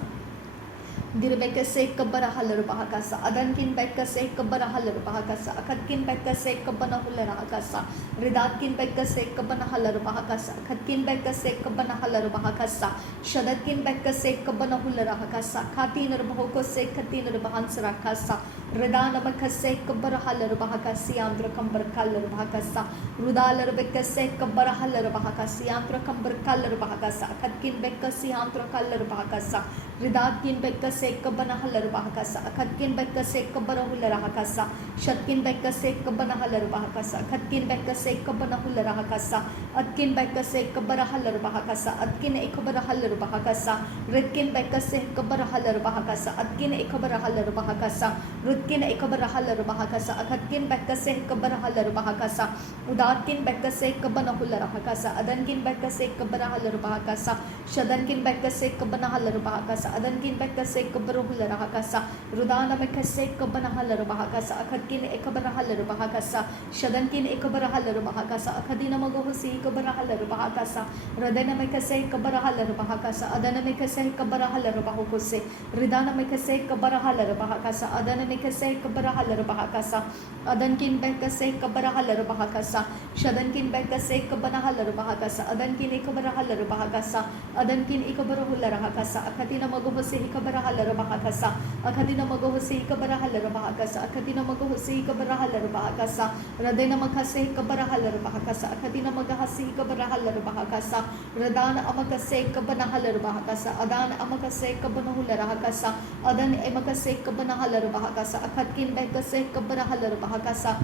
Dirbekase kabara halar bahakasa adankin bekase kabara halar bahakasa akatkin bekase kabana hular bahakasa ridatkin bekase kabana halar bahakasa akatkin bekase kabana halar bahakasa shadatkin bekase kabana hular bahakasa khatinur bahokose khatinur bahansara kasa ridana bekase kabara halar bahakasi andra kambar kalar bahakasa rudalar bekase kabara halar bahakasi andra kambar kalar bahakasa akatkin bekase andra kalar bahakasa ridatkin bekase kabana halar bahakasa akatkin bekase kabara hular bahakasa shatkin bekase kabana halar bahakasa akatkin bekase kabana hular bahakasa atkin bekase kabara halar bahakasa atkin ekabara halar bahakasa ritkin bekase kabara halar bahakasa atkin ekabara halar bahakasa ritkin ekabara halar bahakasa akatkin bekase kabara halar bahakasa udatkin bekase kabana hular bahakasa adankin bekase kabara halar bahakasa shadankin bekase kabana halar bahakasa adankin bekase kabara hular bahakasa rudana bekase kabana halar bahakasa akatkin ekabara halar bahakasa shadankin ekabara halar bahakasa akadina magohusi kabara halar bahakasa radana bekase kabara halar bahakasa adana bekase kabara halar bahukose ridana bekase kabara halar bahakasa adana bekase kabara halar bahakasa adankin bekase kabara halar bahakasa shadankin bekase kabana halar bahakasa adankin ekabara halar bahakasa adankin ekabara hular bahakasa akadina magohusi kabara halar bahakasa akadina magohusi kabara halar bahakasa akadina magohusi kabara halar bahakasa radena makase kabara halar bahakasa akadina magahasi kabara halar bahakasa radana amakase kabana halar bahakasa adana amakase kabana hular bahakasa adan emakase kabana halar bahakasa akatkin bekase kabara halar bahakasa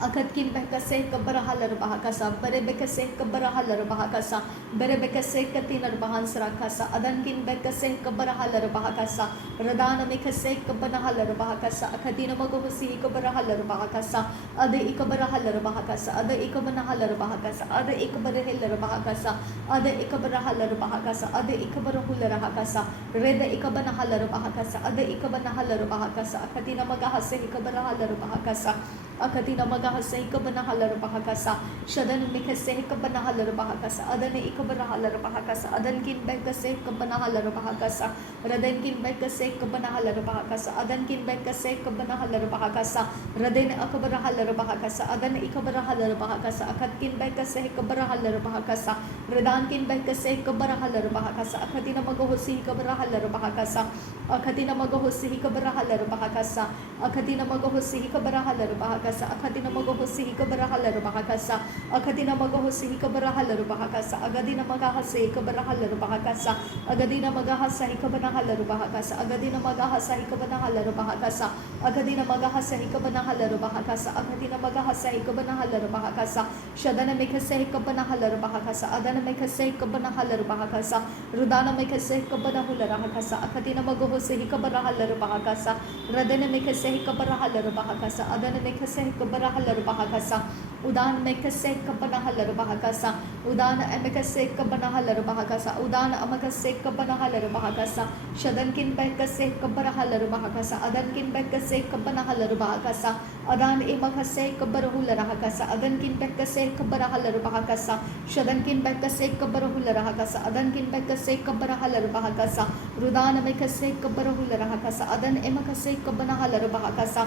akatkin bekase kabara halar bahakasa bare bekase kabara halar bahakasa bare bekase katinar bahansara kasa adankin bekase kabara halar bahakasa radana mekase kabana halar bahakasa akatina magohusi kabara halar bahakasa ade ikabara halar bahakasa ade ikabana halar bahakasa ade ikabara halar bahakasa ade ikabara halar bahakasa ade ikabara hular bahakasa reda ikabana halar bahakasa ade ikabana halar bahakasa akatina magahase ikabara halar bahakasa akatina magahase ikabana halar bahakasa shadan mekase ikabana halar bahakasa adane ikabara halar bahakasa adankin bekase ikabana halar bahakasa radankin bekase ikabana halar bahakasa adankin bekase ikabana halar bahakasa radene akabara halar bahakasa adane ikabara halar bahakasa akatkin bekase ikabara halar bahakasa radankin bekase ikabara halar bahakasa akatina magohusi ikabara halar bahakasa akatina magohusi ikabara halar bahakasa akatina magohusi ikabara halar bahakasa akatina magohusi ikabara halar bahakasa akatina magohusi ikabara halar bahakasa agadina magahase ikabara halar bahakasa agadina magahasa ikabana halar bahakasa agadina magahasa ikabana halar bahakasa agadina magahasa ikabana halar bahakasa agadina magahasa ikabana halar bahakasa shadana mekase ikabana halar bahakasa adana mekase ikabana halar bahakasa rudana mekase ikabana hular bahakasa akatina magohusi ikabara halar bahakasa radana mekase ikabara halar bahakasa adana mekase ikabara halar bahakasa udan mekase ikabana halar bahakasa udan emekase ikabana halar bahakasa udan amakase ikabana halar bahakasa shadankin bekase ikabara halar bahakasa adankin bekase ikabana halar bahakasa adan emakase ikabara hular bahakasa adankin bekase ikabara halar bahakasa shadankin bekase ikabara hular bahakasa adankin bekase ikabara halar bahakasa rudan mekase ikabara hular bahakasa adan emakase ikabana halar bahakasa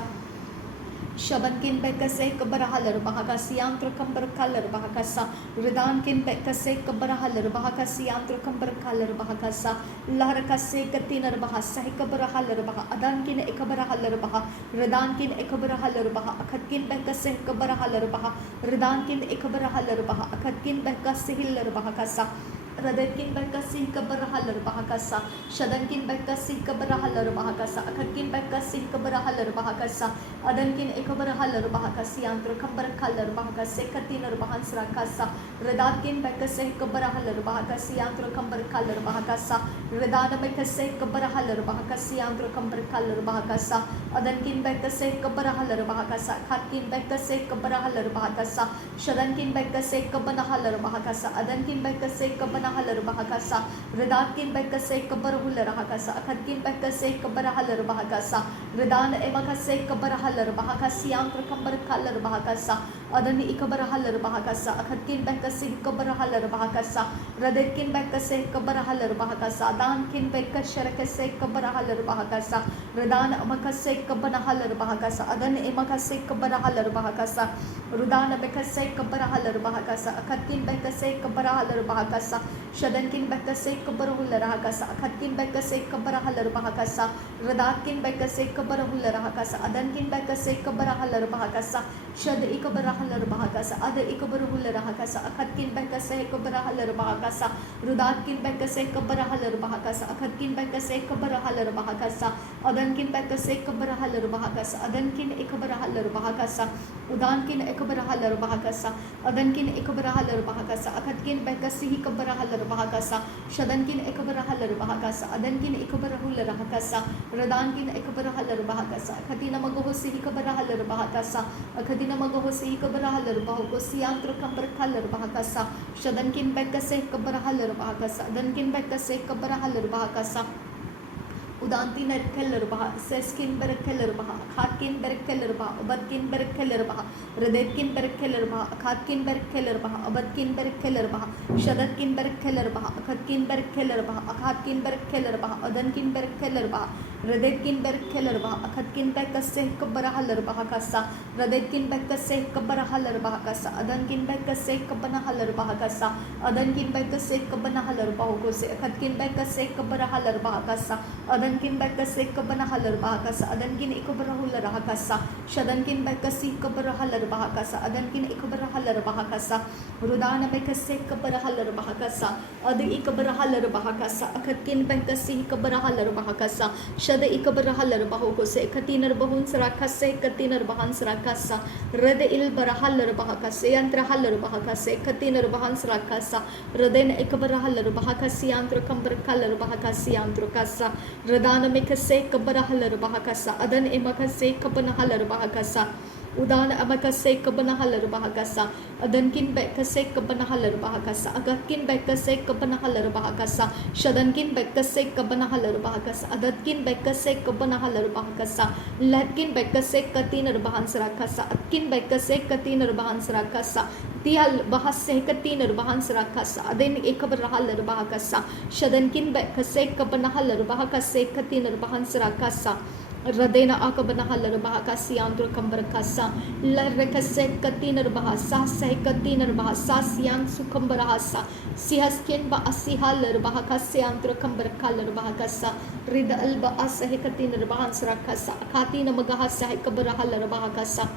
shabankin bekase kabara halar bahakasi yantra kambar kalar bahakasa ridankin bekase kabara halar bahakasi yantra kambar kalar bahakasa laharakase katinar bahasa kabara halar bah adankin ekabara halar bah ridankin ekabara halar bah akatkin bekase kabara halar bah ridankin ekabara halar bah akatkin bekase hilar bahakasa Radetkin Bekasi Kabarahalar Bahakasa, Shadankin Bekasi Kabarahalar Bahakasa, Akatkin Bekasi Kabarahalar Bahakasa, Adankin Ekabarahalar Bahakasi, Andro Kambarakalar Bahakase, Katinar Bahansra Kasa, Redatkin Bekase Kabarahalar Bahakasi, Andro Kambarakalar Bahakasa, Redana Bekase Kabarahalar Bahakasi, Andro Kambarakalar Bahakasa, Adankin Bekase Kabarahalar Bahakasa, Katkin Bekase Kabarahalar Bahakasa, Shadankin Bekase Kabanahalar Bahakasa, Adankin Bekase Kabanahalar Bahakasa, Redatkin Bekase Kabarahul Rahakasa, Akatkin Bekase Kabarahalar Bahakasa, Redan Emakase Kabarahalar Bahakasi, Ankra Kambarakalar Bahakasa, Adani Ikabarahalar Bahakasa, Akatkin Bekase Kabarahalar Bahakasa, Radetkin Bekase Kabarahalar Bahakasa, Dankin Bekasharakase Kabarahalar Bahakasa, Redan Amakase Kabanahalar Bahakasa, Adan Emakase Kabarahalar Bahakasa, Rudana Bekase Kabarahalar Bahakasa, Akatkin Bekase Kabarahalar Bahakasa, Shadankin Bekase Kabarahul Rahakasa, Akatkin Bekase Kabarahalar Bahakasa, Radatkin Bekase Kabarahul Rahakasa, Adankin Bekase Kabarahalar Bahakasa, Shad Ikabarahalar Bahakasa, Ada Ikabarahul Rahakasa, Akatkin Bekase Kabarahalar Bahakasa, Rudatkin Bekase Kabarahalar Bahakasa, Akatkin Bekase Kabarahalar Bahakasa, Adankin Bekase Kabarahalar Bahakasa, Adankin Ikabarahalar Bahakasa, Udankin Ikabarahalar Bahakasa, Adankin Ikabarahalar Bahakasa, Akatkin Bekasi Kabarahalar Bahakasa, Shadankin Ikabarahalar Bahakasa, Adankin Ikabarahul Rahakasa, Radankin Ikabarahalar Bahakasa, Akatina Magohosi Kabarahalar Bahakasa, Akatina Magohosi Kabarahalar Bahokosi Antro Kambarakalar Bahakasa, Shadankin Bekase Kabarahalar Bahakasa, Adankin Bekase Kabarahalar Bahakasa, Udantin Keller Baha, Seskin Berkeller Baha, Katkin Berkeller Baha, Abadkin Berkeller Baha, Redetkin Berkeller Baha, Katkin Berkeller Baha, Abadkin Berkeller Baha, Shadatkin Berkeller Baha, Katkin Berkeller Baha, Katkin Berkeller Baha, Adankin Berkeller Baha, Redetkin Berkeller Baha, Katkin Bekase Kabarahalar Bahakasa, Redetkin Bekase Kabarahalar Bahakasa, Adankin Bekase Kabanahalar Bahakasa, Adankin Bekase Kabanahalar Bahokose, Katkin Bekase Kabarahalar Bahakasa, Adankin Bekase Kabanahalar Bahakasa, Adankin Ikabarahul Rahakasa, Shadankin Bekasi Kabarahalar Bahakasa, Adankin Ikabarahalar Bahakasa, Rudana Bekase Kabarahalar Bahakasa, Adi Ikabarahalar Bahakasa, Akatkin Bekasi Kabarahalar Bahakasa, Shada Ikabarahalar Bahokose, Katinar Bahun Sarakase, Katinar Bahan Sarakasa, Rede Il Barahalar Bahakase, Antrahalar Bahakase, Katinar Bahan Sarakasa, Raden Ikabarahalar Bahakasi, Antro Kambarakalar Bahakasi, Antro Kasa, Radana Mekase Kabarahalar Bahakasa, Adan Emakase Kabanahalar Bahakasa, Udana Amakase Kabanahalar Bahakasa, Adankin Bekase Kabanahalar Bahakasa, Agatkin Bekase Kabanahalar Bahakasa, Shadankin Bekase Kabanahalar Bahakasa, Adatkin Bekase Kabanahalar Bahakasa, Latkin Bekase Katinar Bahansarakasa, Atkin Bekase Katinar Bahansarakasa, Tial Bahase Katinar Bahansarakasa, Aden Ekabarahalar Bahakasa, Shadankin Bekase Kabanahalar Bahakase Katinar Bahansarakasa, Radena Akabanahalar Bahakasi Andro Kambarakasa, Larekase Katinar Bahasa, Sai Katinar Bahasa, Sian Sukambarahasa, Sihaskin Ba Asihalar Bahakasi Andro Kambarakalar Bahakasa, Rida Alba Asahe Katinar Bahansarakasa, Katina Magahasa Kabarahalar Bahakasa,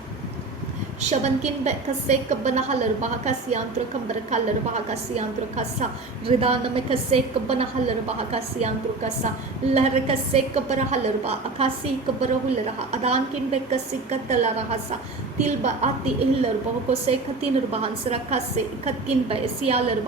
Shabankin Bekase Kabanahalar Bahakasi Antro Kambarakalar Bahakasi Antro Kasa, Ridana Mekase Kabanahalar Bahakasi Antro Kasa, Larekase Kabarahalar Ba, Akasi Kabarahularaha, Adankin Bekasi Katalarahasa, Tilba Ati Ihlar Bahokose Katinur Bahansra Kase, Katkin Ba Esialar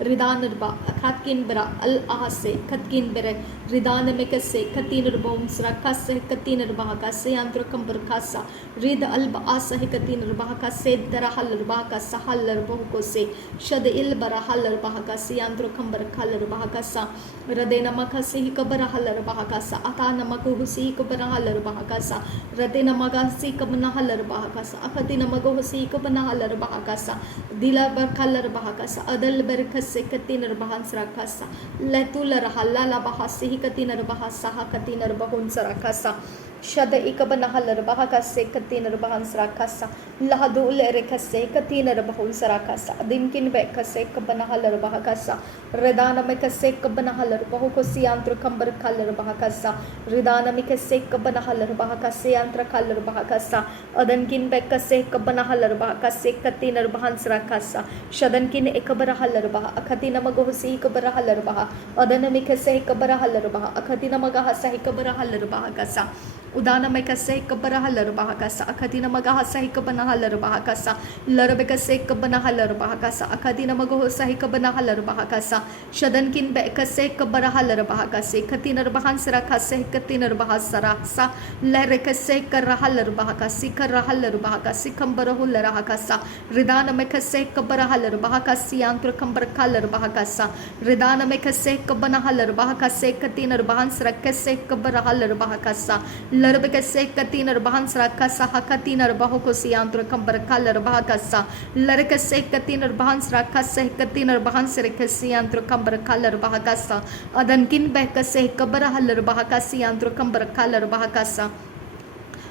Ridanarba, Katkin Bra, Al Ahase, Katkin Bere, Ridana Mekase, Katinur Bones, Rakase, Katinur Bahakase, Antrokamber Kasa, Rida Alba Asa, Katinur Bahakase, Darahalar Bahakasa, Haller Bohukose, Shad Il Barahalar Bahakasi, Antrokamber Kalar Bahakasa, Radena Makasi, Kabarahalar Bahakasa, Atana Makuhusi, Kabarahalar Bahakasa, Radena Magasi, Kabanahalar Bahakasa, Akatina Magohusi, Kabanahalar Bahakasa, Dila Barkalar Bahakasa, Adal Berkas. Katinar Bahansra Kasa, Letula Rahalala Bahasi, Katinar Bahasaha, Katinar Bahun Sarakasa, Shada ikabana halar bahakase katina bahan sarakasa lahadu lerekase katina bahul sarakasa dinkin bekase kabana halar bahakasa redana mekase kabana halar bahukosi antra kambar kalar bahakasa redana mekase kabana halar bahakase antra kalar bahakasa adankin bekase kabana halar bahakase katina bahan sarakasa shadankin ekabara halar bah akatina magosi kabara halar bah adana mekase kabara halar bah akatina magahasa kabara halar bahakasa udana mekase kabara halar bahakasa akatina magahasa kabana halar bahakasa larbekase kabana halar bahakasa akatina magosa kabana halar bahakasa shadankin bekase kabara halar bahakase katina bahan sarakase katina bahasara sa lerekase karra halar bahakasi karra halar bahakasi kambara hular bahakasa ridana mekase kabara halar bahakasi antra kambar kalar bahakasa ridana mekase kabana halar bahakase katina bahan sarakase kabara halar bahakasa larbekase katina bahan sarakasa hakatina bahukosi antra kambar kalar bahakasa larekase katina bahan sarakase katina bahan sarakase antra kambar kalar bahakasa adankin bekase kabara halar bahakasi antra kambar kalar bahakasa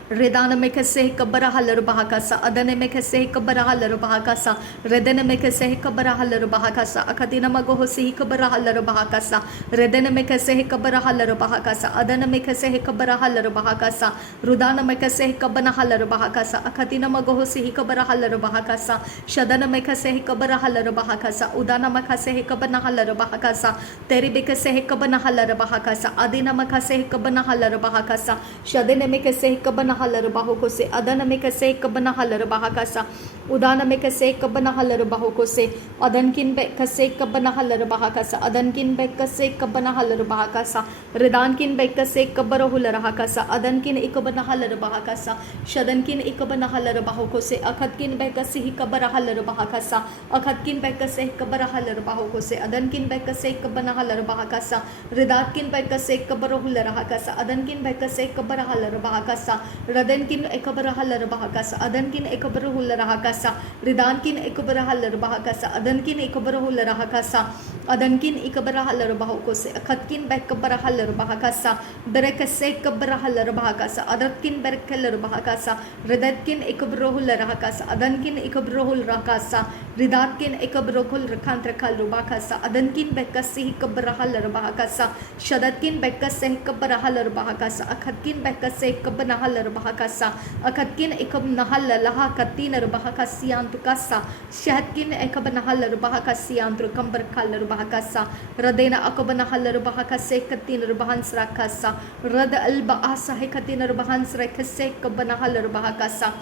redana mekase kabara halar bahakasa adane mekase kabara halar bahakasa redana mekase kabara halar bahakasa akatina magohosi kabara halar bahakasa redana mekase kabara halar bahakasa adana mekase kabara halar bahakasa rudana mekase kabana halar bahakasa akatina magohosi kabara halar bahakasa shadana mekase kabara halar bahakasa udana mekase kabana halar bahakasa teri bekase kabana halar bahakasa adina mekase kabana halar bahakasa shadana mekase kabana halar bahukose adana mekase kabana halar bahakasa udana mekase kabana halar bahukose adankin bekase kabana halar bahakasa adankin bekase kabana halar bahakasa redankin bekase kabara hular bahakasa adankin ikabana halar bahakasa shadankin ikabana halar bahukose akhatkin bekase kabara halar bahakasa akhatkin bekase kabara halar bahukose adankin bekase kabana halar bahakasa redatkin bekase kabara hular bahakasa adankin bekase kabara halar bahakasa radankin ekabara halar bahakasa adankin ekabara hular bahakasa ridankin ekabara halar bahakasa adankin ekabara hular bahakasa adankin ekabara halar bahukose akhatkin bekabara halar bahakasa berekase kabara halar bahakasa adatkin berkelar bahakasa ridatkin ekabara hular bahakasa adankin ekabara hular bahakasa ridatkin ekabara hul rakhantra kal bahakasa adankin bekase kabara halar bahakasa shadatkin bekase kabara halar bahakasa akhatkin bekase kabana halar bahakasa akhatkin ekab nahal laha katina bahakasi antukasa shahatkin ekab nahal bahakasi antru kambar kalar bahakasa radena akab nahal bahakase katina bahans rakasa rad al baasa katina bahans rakase kabana halar bahakasa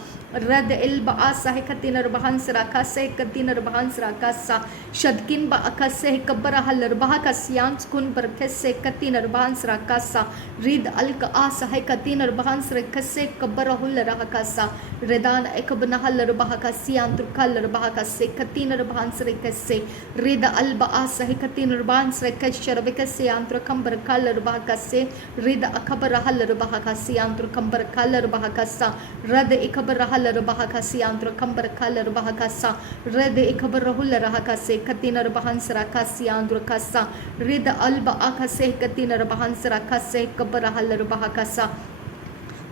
rad el baasa katina bahans rakase katina bahans rakasa shadkin ba akase kabara halar bahakasi anskun barkase katina bahans rakasa rid al kaasa katina bahans rakase kabara hular bahakasa redan ekabana halar bahakasi antru kalar bahakase katina bahans rakase rid al baasa katina bahans rakase rabekase antru kambar kalar bahakase rid akabara halar bahakasi antru kambar kalar bahakasa rad ekabara halar bahakasi antru kambar kalar bahakasa rad ekabara hular bahakase katina bahans rakasi antru kasa rid al baakase katina bahans rakase kabara halar bahakasa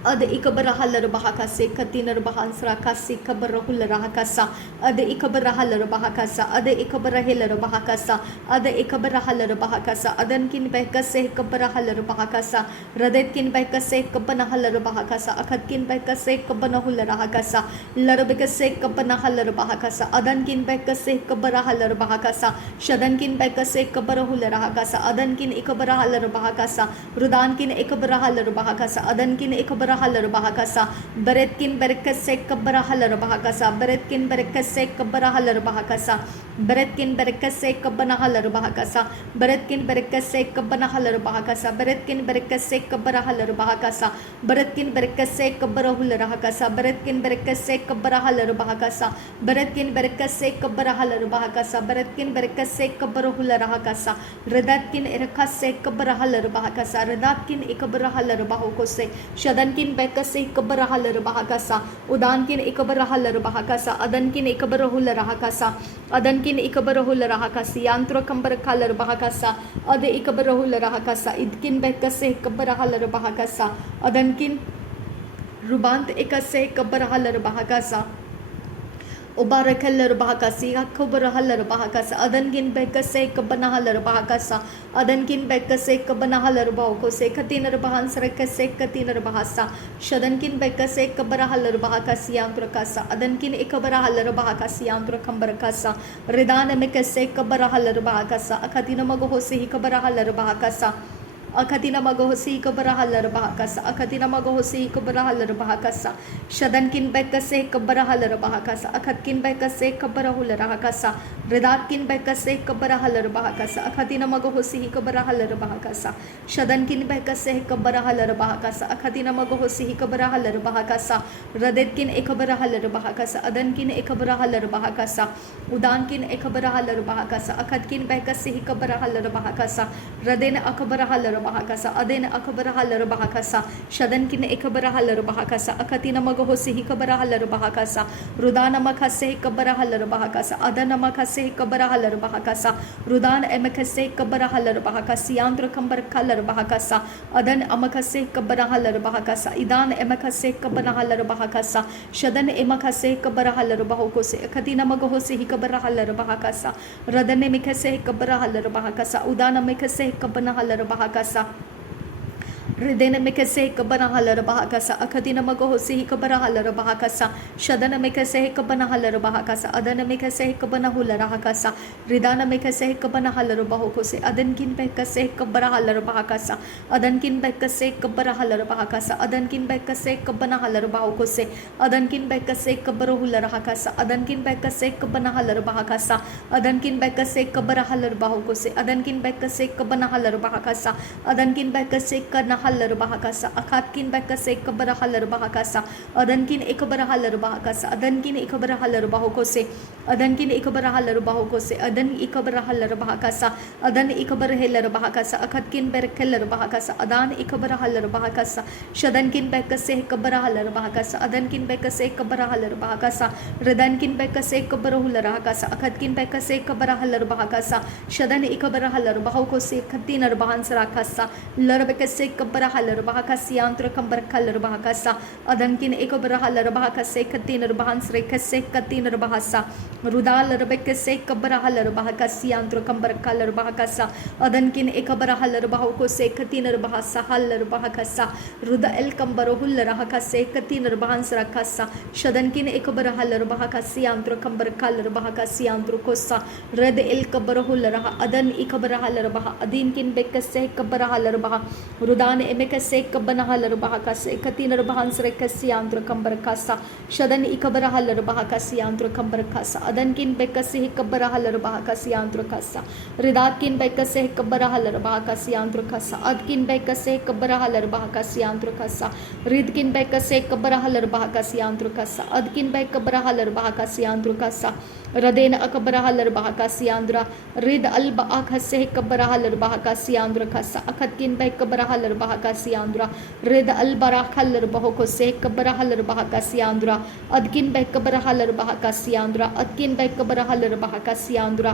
ad ikabara halar bahakase katina bahans rakasi kabara hular bahakasa ad ikabara halar bahakasa ad ikabara helar bahakasa ad ikabara halar bahakasa adankin bekase kabara halar bahakasa radetkin bekase kabana halar bahakasa akhatkin bekase kabana hular bahakasa larbekase kabana halar bahakasa adankin bekase kabara halar bahakasa shadankin bekase kabara hular bahakasa adankin ikabara halar bahakasa rudankin ikabara halar bahakasa adankin ikabara halar bahakasa beretkin berekase kabara halar bahakasa beretkin berekase kabara halar bahakasa beretkin berekase kabana halar bahakasa beretkin berekase kabana halar bahakasa beretkin berekase kabara halar bahakasa beretkin berekase kabara hular bahakasa beretkin berekase kabara halar bahakasa beretkin berekase kabara halar bahakasa beretkin berekase kabara hular bahakasa redatkin erekase kabara halar bahakasa redatkin ikabara halar bahukose shadankin bekase kabara halar bahakasa udankin ikabara halar bahakasa adankin ikabara hular bahakasa adankin ikabara hular bahakasi antro kambar kalar bahakasa ad ikabara hular bahakasa idkin bekase kabara halar bahakasa adankin Rubant ikase kabarahalar bahakasa. Ubarakeller bahakasi akubarahalar bahakasa adangin bekase kabanahalar bahakasa adankin bekase kabanahalar bahokose katinar bahan sarakase katinar bahasa shadankin bekase kabarahalar bahakasi antrakasa adankin ekabarahalar bahakasi antrakhambarakasa ridana mekase kabarahalar bahakasa akatina magohose kabarahalar bahakasa akatina magohosi kabarahalar bahakasa akatina magohosi kabarahalar bahakasa shadankin bekase kabarahalar bahakasa akatkin bekase kabarahular bahakasa ridatkin bekase kabarahalar bahakasa akatina magohosi kabarahalar bahakasa shadankin bekase kabarahalar bahakasa akatina magohosi kabarahalar bahakasa radetkin ekabarahalar bahakasa adankin ekabarahalar bahakasa udankin ekabarahalar bahakasa akatkin bekase kabarahalar bahakasa raden akabarahalar bahakasa adena akabarahalar bahakasa shadankin ekabarahalar bahakasa akatina magohosi kabarahalar bahakasa rudana makase kabarahalar bahakasa adana makase kabarahalar bahakasa rudan emakase kabarahalar bahakasi andra kambar kalar bahakasa adan amakase kabarahalar bahakasa idan emakase kabarahalar bahakasa shadan emakase kabarahalar bahokose akatina magohosi kabarahalar bahakasa radane mikase kabarahalar bahakasa udana mikase kabarahalar bahakasa Ridena mekase kabanahalar bahakasa akatina magohosi kabanahalar bahakasa shadana mekase kabanahalar bahakasa adana mekase kabanahular bahakasa ridana mekase kabanahalar bahokose adankin bekase kabanahalar bahakasa adankin bekase kabanahalar bahakasa adankin bekase kabanahalar bahokose adankin bekase kabarahular bahakasa adankin bekase kabanahalar bahakasa adankin bekase kabarahalar bahokose adankin bekase kabanahalar bahakasa adankin bekase kana halar bahakasa akatkin bekase kabarahalar bahakasa adankin ekabarahalar bahakasa adankin ekabarahalar bahokose adankin ekabarahalar bahokose adan ekabarahalar bahakasa adan ekabarahalar bahakasa akatkin berkeller bahakasa adan ekabarahalar bahakasa shadankin bekase kabarahalar bahakasa adankin bekase kabarahalar bahakasa redankin bekase kabarahular bahakasa akatkin bekase kabarahalar bahakasa shadan ekabarahalar bahokose khatinar bahansrakasa larbekase kabarahalar bahakasi antra kambar kalar bahakasa adankin ekabarahalar bahakase khatinar bahansrekase khatinar bahasa rudal rebekase kabarahalar bahakasi antra kambar kalar bahakasa adankin ekabarahalar bahokose khatinar bahasa halar bahakasa ruda el kambarohul rahakase khatinar bahansrakasa shadankin ekabarahalar bahakasi antra kambar kalar bahakasi antra kosa red el kabarohul rah adan ekabarahalar bah adinkin bekase kabarahalar bah rudan emekase kabanahalar bahakase khatinar bahansrekase antra kambar kasa shadan ekabarahalar bahakasi antra kambar kasa adankin bekase kabarahalar bahakasi antra kasa ridatkin bekase kabarahalar bahakasi antra kasa adkin bekase kabarahalar bahakasi antra kasa ridkin bekase kabarahalar bahakasi antra kasa adkin bekabarahalar bahakasi antra kasa radena akabarahalar bahakasi andra rid alba akhase kabarahalar bahakasi andra kasa akatkin bekabarahalar bahakasi andra rid albarakhalar bahokose kabarahalar bahakasi andra adkin bekabarahalar bahakasi andra adkin bekabarahalar bahakasi andra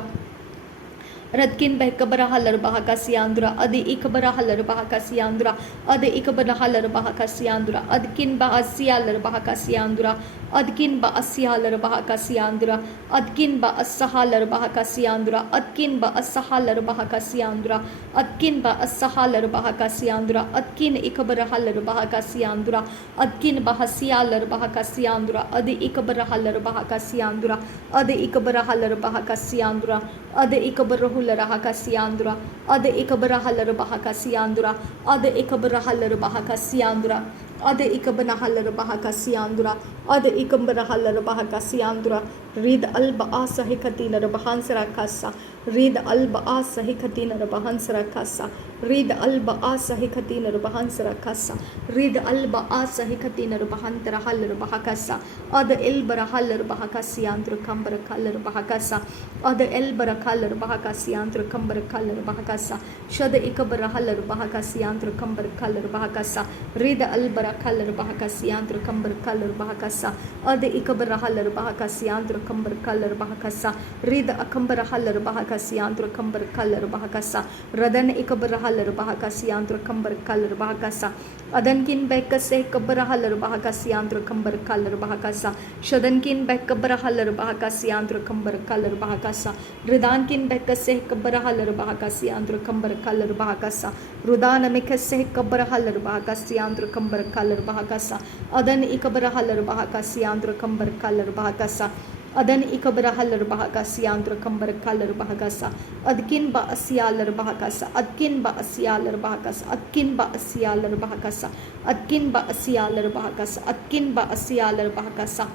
Radkin bekabarahalar bahakasi andra adi ikabarahalar bahakasi andra adi ikabarahalar bahakasi andra adkin baasiyalar bahakasi andra adkin baasiyalar bahakasi andra adkin baasahalar bahakasi andra adkin baasahalar bahakasi andra adkin baasahalar bahakasi andra adkin ikabarahalar bahakasi andra adkin bahasiyalar bahakasi andra adi ikabarahalar bahakasi andra adi ikabarahalar bahakasi andra adi ikabarahul rahakasi andra ade ikabarahalar bahakasi andra ade ikabarahalar bahakasi andra ade ikabanahalar bahakasi andra ade ikabarahalar bahakasi andra rid alba asahikatina bahansra kasa rid alba asahikatina bahansra kasa rid alba asahikatina bahansra kasa rid alba asahikatina bahantara halar bahakasa ade elbarahalar bahakasi andra kambar kalar bahakasa ade elbarahalar bahakasi andra kambar kalar bahakasa shada ikabarahalar bahakasi andra kambar kalar bahakasa rid albara kalar bahakasi andra kambar kalar bahakasa ade ikabarahalar bahakasi andra kambar kalar bahakasa rid akambarahalar bahakasi andra kambar kalar bahakasa radan ikabarahalar bahakasi andra kambar kalar bahakasa Adankin bekase kabarahalar bahakasiandra kambar kalar bahakasa. Shadankin bekabarahalar bahakasiandra kambar kalar bahakasa. Ridankin bekase kabarahalar bahakasiandra kambar kalar bahakasa. Rudana mikase kabarahalar bahakasiandra kambar kalar bahakasa. Adan ikabarahalar bahakasiandra kambar kalar bahakasa. Adan ikabarahalar bahakasiandra kambar kalar bahakasa. Adkin ba asiyalar bahakasa. Adkin ba asiyalar bahakasa. Adkin ba asiyalar bahakasa. Adkin ba asiyalar bahakasa. Adkin ba asiyalar bahakasa.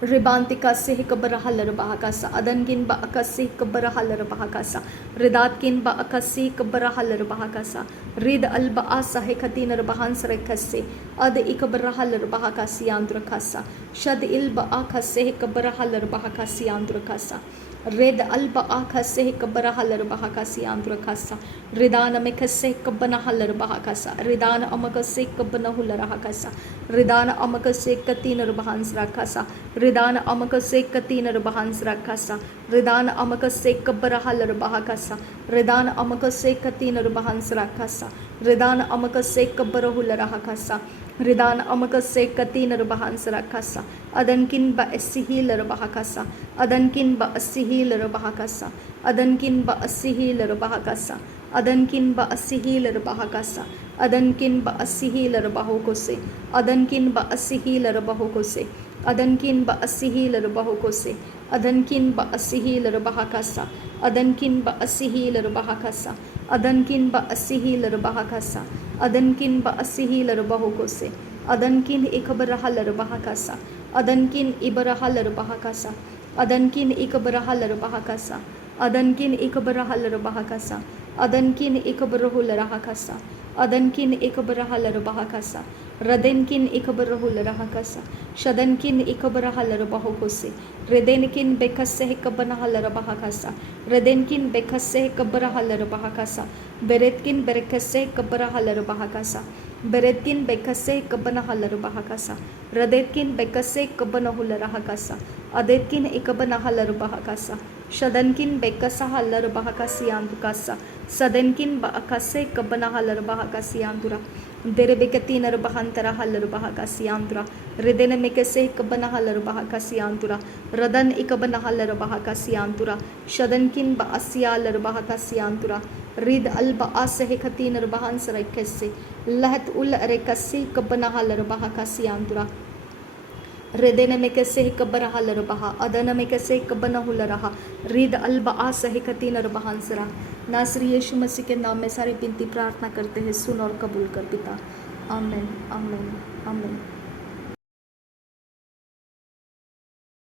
Ribantika seh kabarahalar bahakasa. Adankin ba akasi kabarahalar bahakasa. Ridatkin ba akasi kabarahalar bahakasa. Rid alba asa hekatinar bahans rekase. Ad ikabarahalar bahakasi andra kasa. Shad ilba akase kabarahalar bahakasi andra kasa. Red alba akase kabarahalar bahakasi andra kasa. Ridana mekase kabanahalar bahakasa. Ridana amakase kabanahular hakasa. Ridana amakase katinar bahans rakasa. Ridana amakase katinar bahans rakasa. Ridana amakase kabarahalar bahakasa. Ridana amakase katinar bahans rakasa. Ridana amakase kabarahular hakasa. Ridana amakase katinar bahans rakasa. Adankin ba esihilar bahakasa. Adankin ba esihilar bahakasa. Adankin ba esihilar bahakasa. Adankin ba esihilar bahakasa. Adankin ba esihilar bahukose. Adankin ba esihilar bahukose. Adankin ba esihilar bahukose. Adankin ba esihilar bahakasa. Adankin ba esihilar bahakasa. Adankin ba esihilar bahakasa. Adankin ba esihilar bahukose. Adankin ikabarahalar bahakasa. Adankin ibarahalar bahakasa. Adankin ikabarahalar bahakasa. Adankin ikabarahalar bahakasa. Adankin ikabarahular hakasa. Adankin ikabarahalar bahakasa. Radenkin ikabarahular hakasa. Shadankin ikabarahalar bahukose. Redenkin bekase kabanahalar bahakasa. Redenkin bekase kabarahalar bahakasa. Beretkin berekase kabarahalar bahakasa. Beretkin bekase kabanahalar bahakasa. Radetkin bekase kabanahular hakasa. Adetkin ikabanahalar bahakasa. Shadankin bekasa halar bahakasi andukasa. Sadankin ba akase kabanahalar bahakasi andura. Derebekatinar bahantara halar bahakasi andura. Redena mekase kabanahalar bahakasi andura. Radan ikabanahalar bahakasi andura. Shadankin ba asyalar bahakasi andura. Rid alba asahe katinar bahans rekese. Lahat ul rekasi kabanahalar bahakasi andura. Redena mekase kabarahalar baha. Adana mekase kabanahular. रीद अल्बा सही कतीनर बहानसरा। नासरी यीशु मसीह के नाम में सारी विनती प्रार्थना करते हैं, सुन और कबूल कर पिता। आमीन आमीन आमीन।